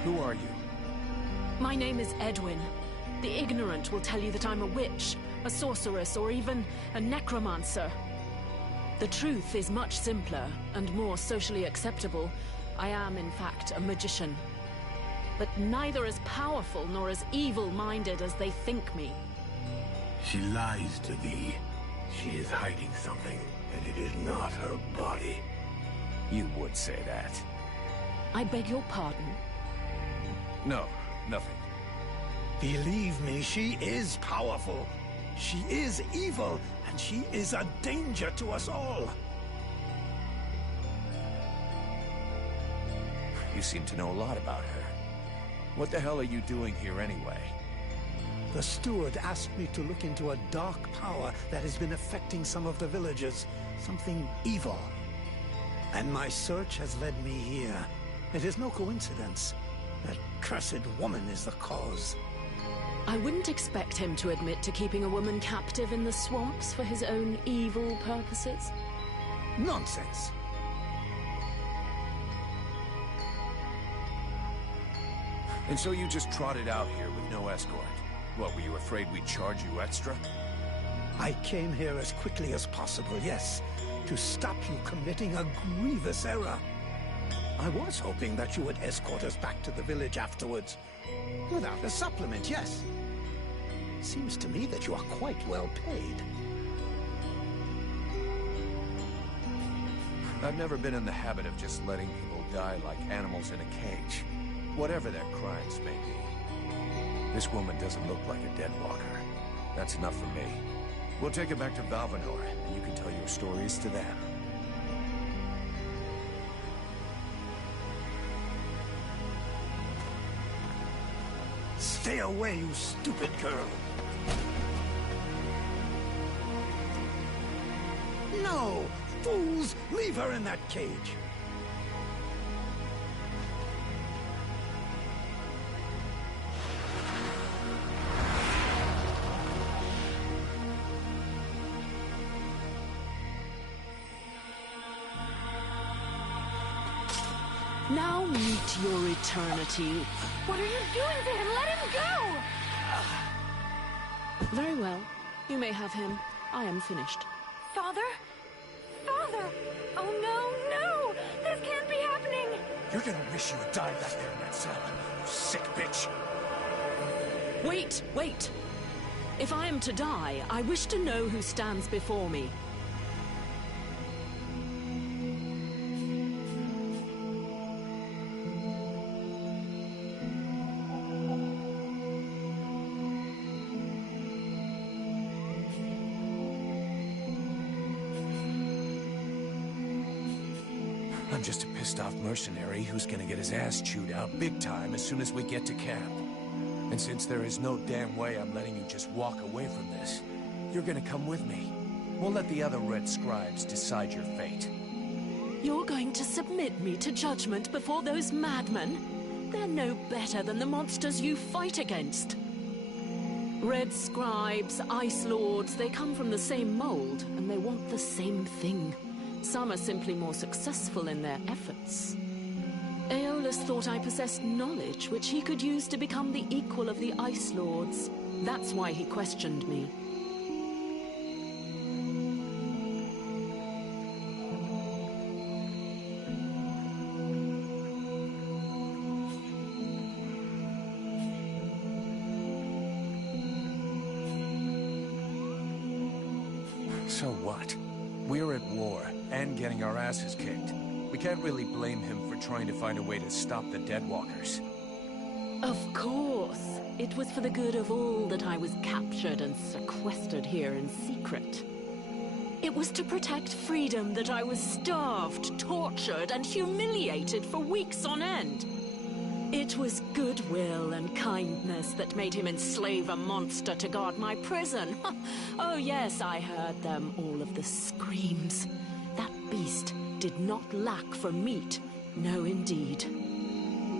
Who are you? My name is Edwin. The ignorant will tell you that I'm a witch, a sorceress, or even a necromancer. The truth is much simpler and more socially acceptable. I am, in fact, a magician. But neither as powerful nor as evil-minded as they think me. She lies to thee. She is hiding something, and it is not her body. You would say that. I beg your pardon? No, nothing. Believe me, she is powerful. She is evil, and she is a danger to us all. You seem to know a lot about her. What the hell are you doing here anyway? The steward asked me to look into a dark power that has been affecting some of the villagers. Something evil. And my search has led me here. It is no coincidence. That cursed woman is the cause. I wouldn't expect him to admit to keeping a woman captive in the swamps for his own evil purposes. Nonsense. And so you just trotted out here with no escort? What, were you afraid we'd charge you extra? I came here as quickly as possible, yes, to stop you committing a grievous error. I was hoping that you would escort us back to the village afterwards. Without a supplement, yes. Seems to me that you are quite well paid. I've never been in the habit of just letting people die like animals in a cage, whatever their crimes may be. This woman doesn't look like a dead walker. That's enough for me. We'll take her back to Valvanor, and you can tell your stories to them. Stay away, you stupid girl! No! Fools! Leave her in that cage! Now meet your eternity. What are you doing to him? Let him go! Very well. You may have him. I am finished. Father? Father! Oh no, no! This can't be happening! You're gonna wish you had died back there in that cell, you sick bitch! Wait, wait! If I am to die, I wish to know who stands before me. I'm just a pissed-off mercenary who's gonna get his ass chewed out big time as soon as we get to camp. And since there is no damn way I'm letting you just walk away from this, you're gonna come with me. We'll let the other Red Scribes decide your fate. You're going to submit me to judgment before those madmen? They're no better than the monsters you fight against. Red Scribes, Ice Lords, they come from the same mold, and they want the same thing. Some are simply more successful in their efforts. Aeolus thought I possessed knowledge which he could use to become the equal of the Ice Lords. That's why he questioned me. So what? We're at war, and getting our asses kicked. We can't really blame him for trying to find a way to stop the Deadwalkers. Of course. It was for the good of all that I was captured and sequestered here in secret. It was to protect freedom that I was starved, tortured, and humiliated for weeks on end. It was goodwill and kindness that made him enslave a monster to guard my prison. Oh yes, I heard them, all of the screams. That beast did not lack for meat. No, indeed.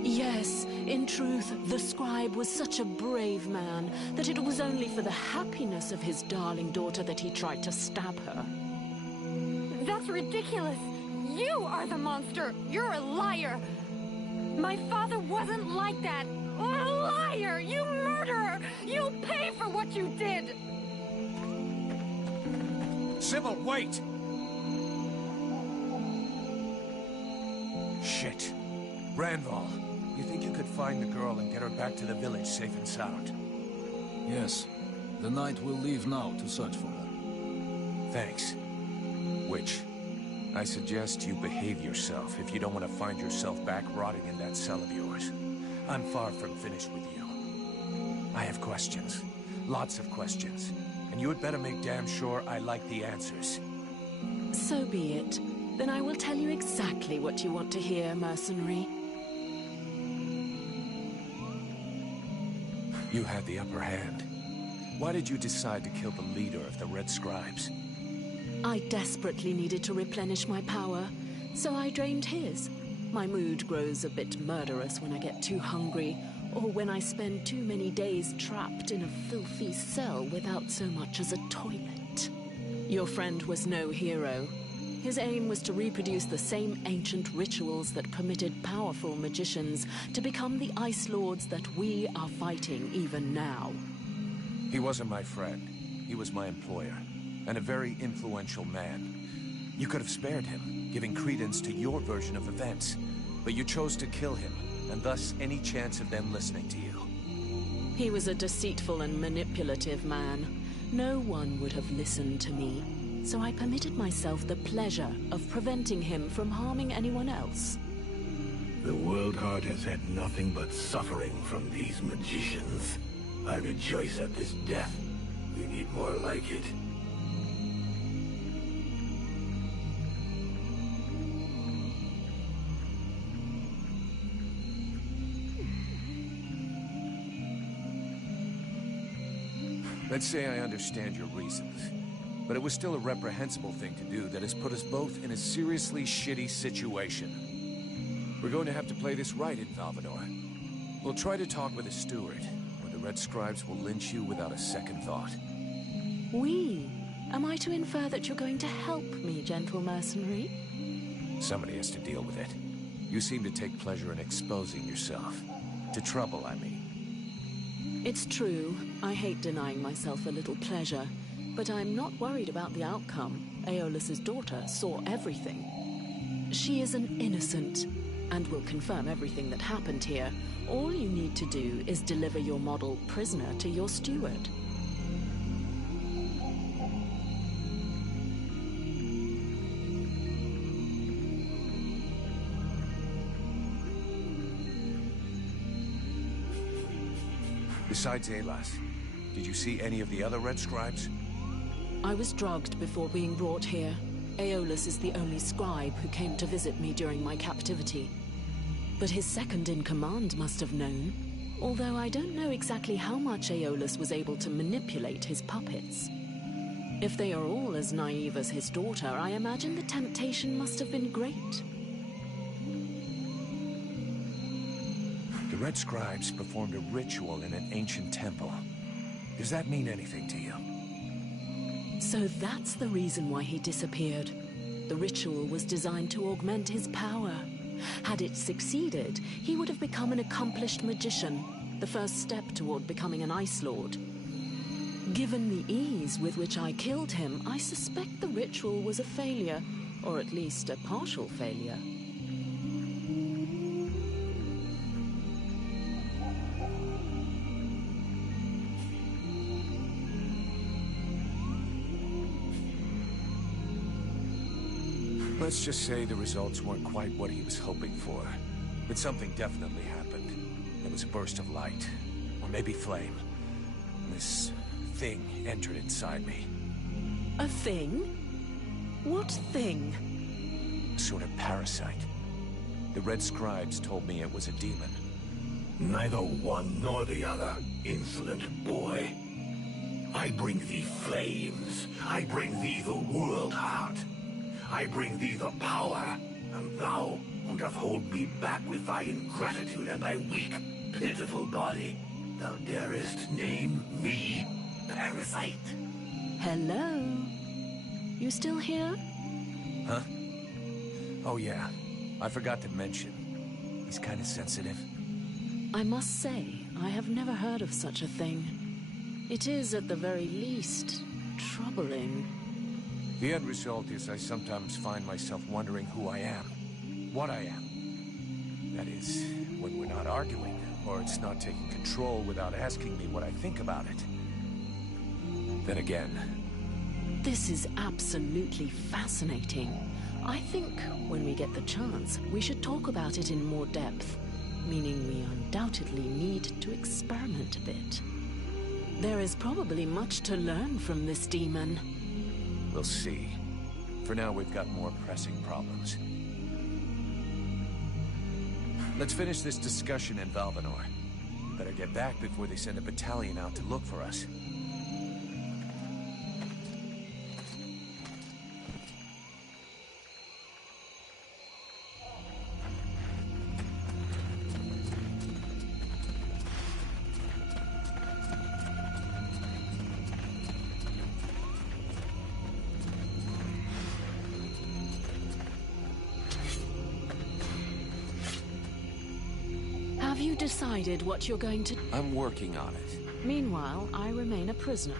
Yes, in truth, the scribe was such a brave man that it was only for the happiness of his darling daughter that he tried to stab her. That's ridiculous! You are the monster! You're a liar! My father wasn't like that! A liar! You murderer! You'll pay for what you did! Sybil, wait! Shit. Ranval, you think you could find the girl and get her back to the village safe and sound? Yes. The Knight will leave now to search for her. Thanks. Which, I suggest you behave yourself if you don't want to find yourself back rotting in that cell of yours. I'm far from finished with you. I have questions. Lots of questions. And you had better make damn sure I like the answers. So be it. Then I will tell you exactly what you want to hear, mercenary. You had the upper hand. Why did you decide to kill the leader of the Red Scribes? I desperately needed to replenish my power, so I drained his. My mood grows a bit murderous when I get too hungry, or when I spend too many days trapped in a filthy cell without so much as a toilet. Your friend was no hero. His aim was to reproduce the same ancient rituals that permitted powerful magicians to become the Ice Lords that we are fighting even now. He wasn't my friend. He was my employer, and a very influential man. You could have spared him, giving credence to your version of events, but you chose to kill him, and thus any chance of them listening to you. He was a deceitful and manipulative man. No one would have listened to me. So I permitted myself the pleasure of preventing him from harming anyone else. The World Heart has had nothing but suffering from these magicians. I rejoice at this death. We need more like it. Let's say I understand your reasons. But it was still a reprehensible thing to do that has put us both in a seriously shitty situation. We're going to have to play this right in Valvanor. We'll try to talk with a steward, or the Red Scribes will lynch you without a second thought. We? Am I to infer that you're going to help me, gentle mercenary? Somebody has to deal with it. You seem to take pleasure in exposing yourself. To trouble, I mean. It's true. I hate denying myself a little pleasure. But I'm not worried about the outcome. Aeolus's daughter saw everything. She is an innocent, and will confirm everything that happened here. All you need to do is deliver your model prisoner to your steward. Besides Aelas, did you see any of the other Red Scribes? I was drugged before being brought here. Aeolus is the only scribe who came to visit me during my captivity. But his second-in-command must have known, although I don't know exactly how much Aeolus was able to manipulate his puppets. If they are all as naive as his daughter, I imagine the temptation must have been great. The Red Scribes performed a ritual in an ancient temple. Does that mean anything to you? So that's the reason why he disappeared. The ritual was designed to augment his power. Had it succeeded, he would have become an accomplished magician, the first step toward becoming an Ice Lord. Given the ease with which I killed him, I suspect the ritual was a failure, or at least a partial failure. Let's just say the results weren't quite what he was hoping for. But something definitely happened. There was a burst of light. Or maybe flame. This thing entered inside me. A thing? What thing? A sort of parasite. The Red Scribes told me it was a demon. Neither one nor the other, insolent boy. I bring thee flames. I bring thee the world heart. I bring thee the power, and thou who doth hold me back with thy ingratitude and thy weak, pitiful body, thou darest name me parasite. Hello? You still here? Huh? Oh yeah, I forgot to mention. He's kind of sensitive. I must say, I have never heard of such a thing. It is, at the very least, troubling. The end result is I sometimes find myself wondering who I am. What I am. That is, when we're not arguing, or it's not taking control without asking me what I think about it. Then again... This is absolutely fascinating. I think, when we get the chance, we should talk about it in more depth. Meaning we undoubtedly need to experiment a bit. There is probably much to learn from this demon. We'll see. For now, we've got more pressing problems. Let's finish this discussion in Valvanor. Better get back before they send a battalion out to look for us. Have you decided what you're going to... I'm working on it. Meanwhile, I remain a prisoner.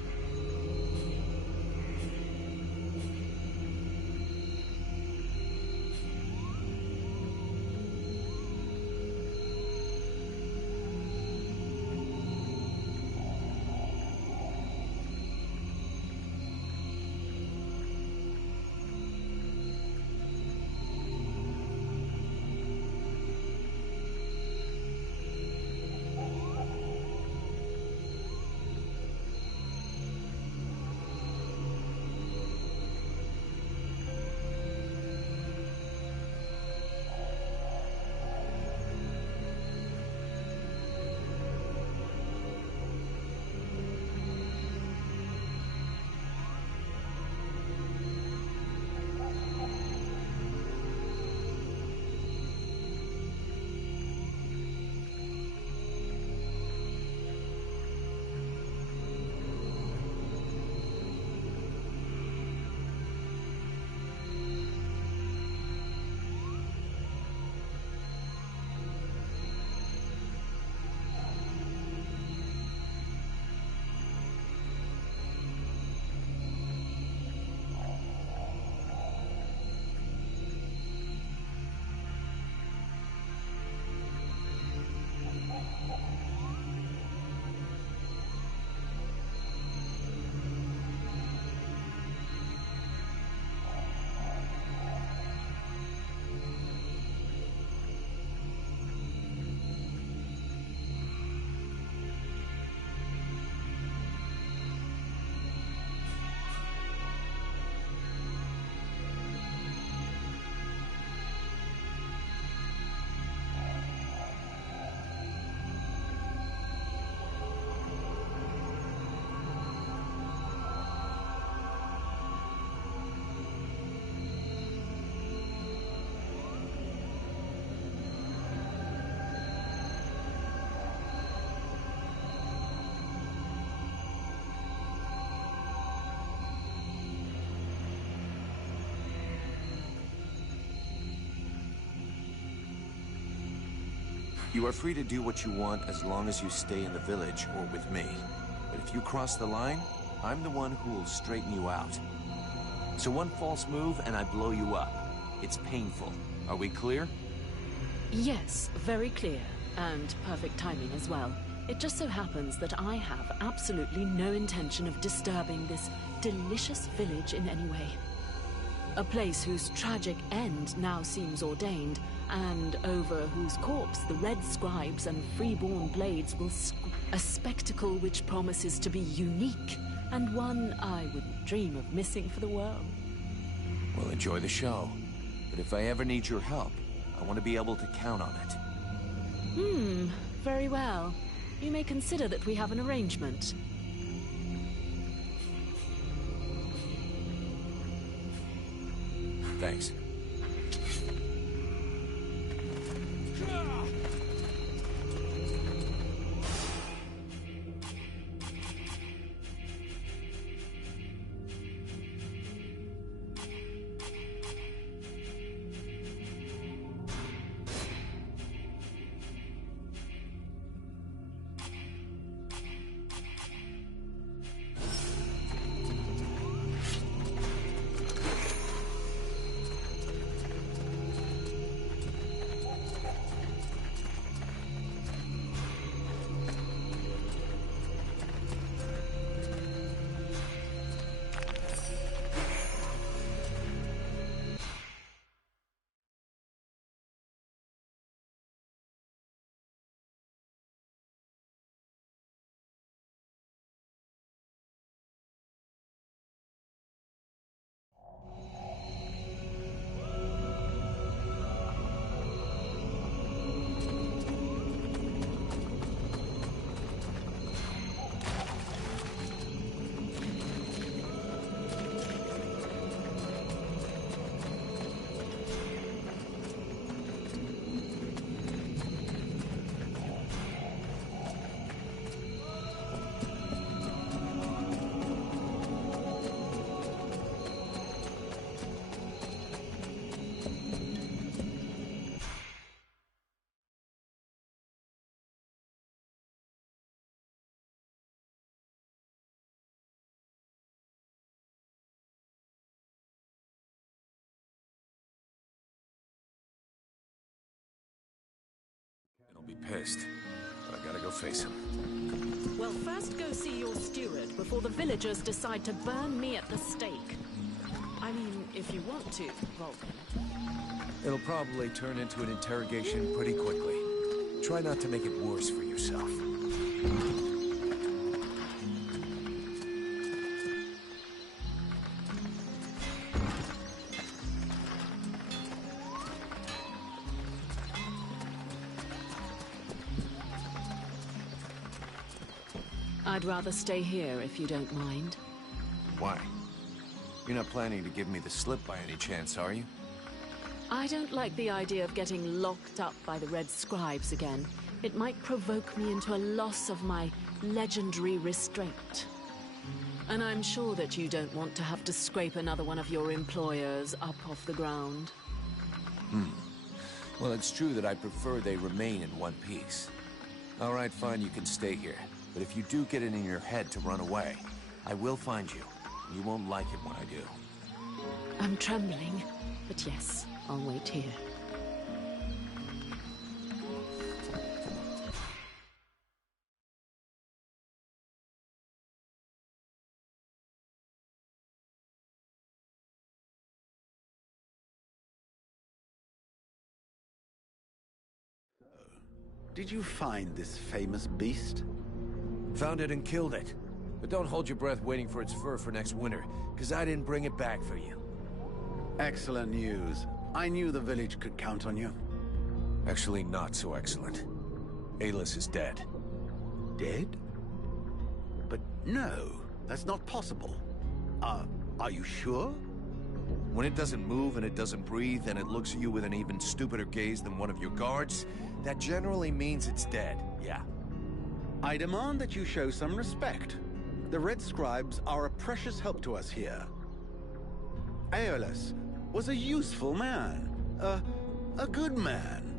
You are free to do what you want as long as you stay in the village or with me. But if you cross the line, I'm the one who will straighten you out. So one false move and I blow you up. It's painful. Are we clear? Yes, very clear. And perfect timing as well. It just so happens that I have absolutely no intention of disturbing this delicious village in any way. A place whose tragic end now seems ordained, and over whose corpse the Red Scribes and Freeborn Blades will a spectacle which promises to be unique, and one I wouldn't dream of missing for the world. Well, enjoy the show. But if I ever need your help, I want to be able to count on it. Very well. You may consider that we have an arrangement. Thanks. I'll be pissed, but I gotta go face him. Well, first go see your steward before the villagers decide to burn me at the stake. I mean, if you want to, Vulcan. It'll probably turn into an interrogation pretty quickly. Try not to make it worse for yourself. I'd rather stay here if you don't mind. Why? You're not planning to give me the slip by any chance, are you? I don't like the idea of getting locked up by the Red Scribes again. It might provoke me into a loss of my legendary restraint. And I'm sure that you don't want to have to scrape another one of your employers up off the ground. Well, it's true that I prefer they remain in one piece. All right, fine, you can stay here. But if you do get it in your head to run away, I will find you. You won't like it when I do. I'm trembling, but yes, I'll wait here. Did you find this famous beast? Found it and killed it. But don't hold your breath waiting for its fur for next winter, because I didn't bring it back for you. Excellent news. I knew the village could count on you. Actually, not so excellent. Alis is dead. Dead? But no, that's not possible. Are you sure? When it doesn't move and it doesn't breathe and it looks at you with an even stupider gaze than one of your guards, that generally means it's dead, yeah. I demand that you show some respect. The Red Scribes are a precious help to us here. Aeolus was a useful man, a good man,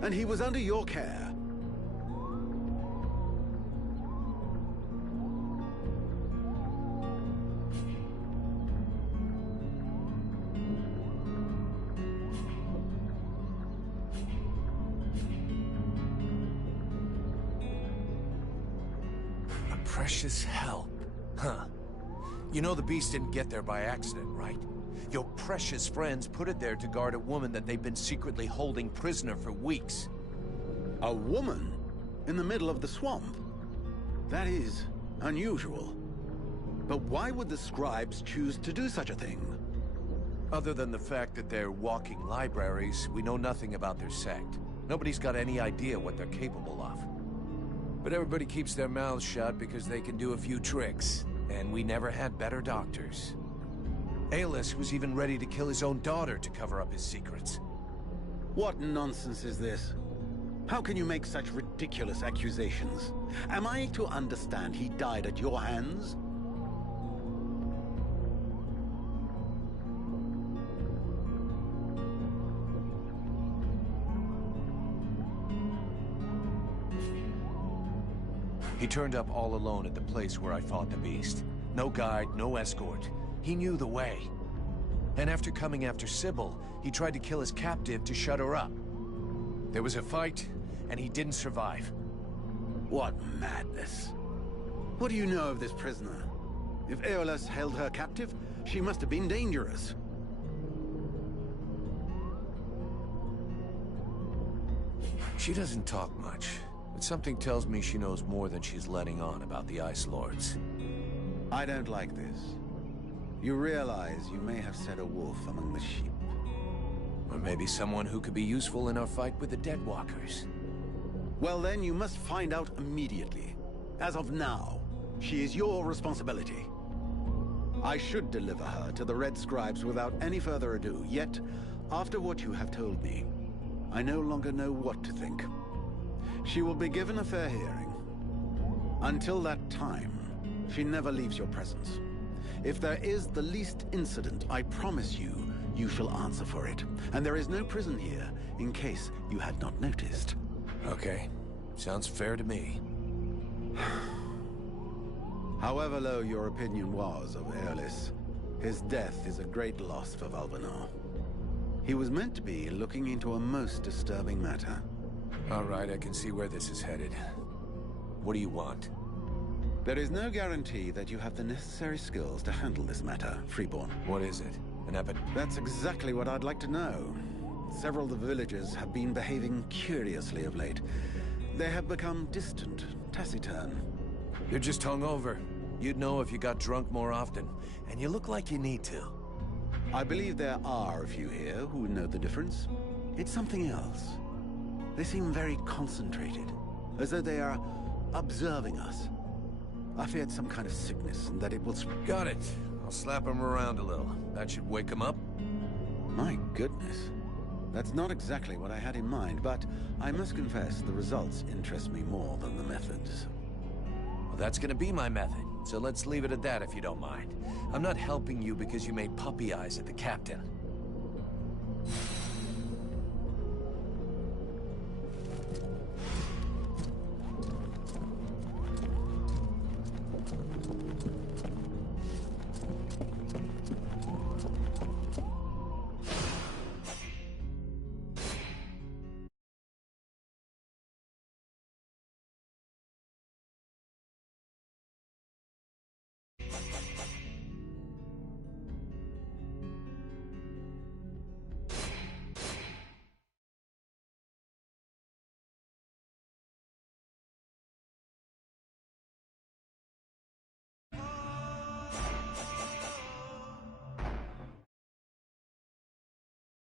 and he was under your care. Precious help. Huh. You know the beast didn't get there by accident, right? Your precious friends put it there to guard a woman that they've been secretly holding prisoner for weeks. A woman? In the middle of the swamp? That is unusual. But why would the scribes choose to do such a thing? Other than the fact that they're walking libraries, we know nothing about their sect. Nobody's got any idea what they're capable of. But everybody keeps their mouths shut because they can do a few tricks. And we never had better doctors. Aeolus was even ready to kill his own daughter to cover up his secrets. What nonsense is this? How can you make such ridiculous accusations? Am I to understand he died at your hands? He turned up all alone at the place where I fought the beast. No guide, no escort. He knew the way. And after coming after Sybil, he tried to kill his captive to shut her up. There was a fight, and he didn't survive. What madness. What do you know of this prisoner? If Aeolus held her captive, she must have been dangerous. She doesn't talk much, but something tells me she knows more than she's letting on about the Ice Lords. I don't like this. You realize you may have set a wolf among the sheep. Or maybe someone who could be useful in our fight with the Deadwalkers. Well then, you must find out immediately. As of now, she is your responsibility. I should deliver her to the Red Scribes without any further ado, yet, after what you have told me, I no longer know what to think. She will be given a fair hearing. Until that time, she never leaves your presence. If there is the least incident, I promise you, you shall answer for it. And there is no prison here, in case you had not noticed. Okay. Sounds fair to me. However low your opinion was of Aeolus, his death is a great loss for Valvanor. He was meant to be looking into a most disturbing matter. All right, I can see where this is headed. What do you want? There is no guarantee that you have the necessary skills to handle this matter, Freeborn. What is it? That's exactly what I'd like to know. Several of the villagers have been behaving curiously of late. They have become distant, taciturn. You're just hungover. You'd know if you got drunk more often. And you look like you need to. I believe there are a few here who know the difference. It's something else. They seem very concentrated, as though they are observing us. I feared some kind of sickness and that it will... Got it. I'll slap him around a little. That should wake him up. My goodness. That's not exactly what I had in mind, but I must confess the results interest me more than the methods. Well, that's gonna be my method, so let's leave it at that if you don't mind. I'm not helping you because you made puppy eyes at the captain.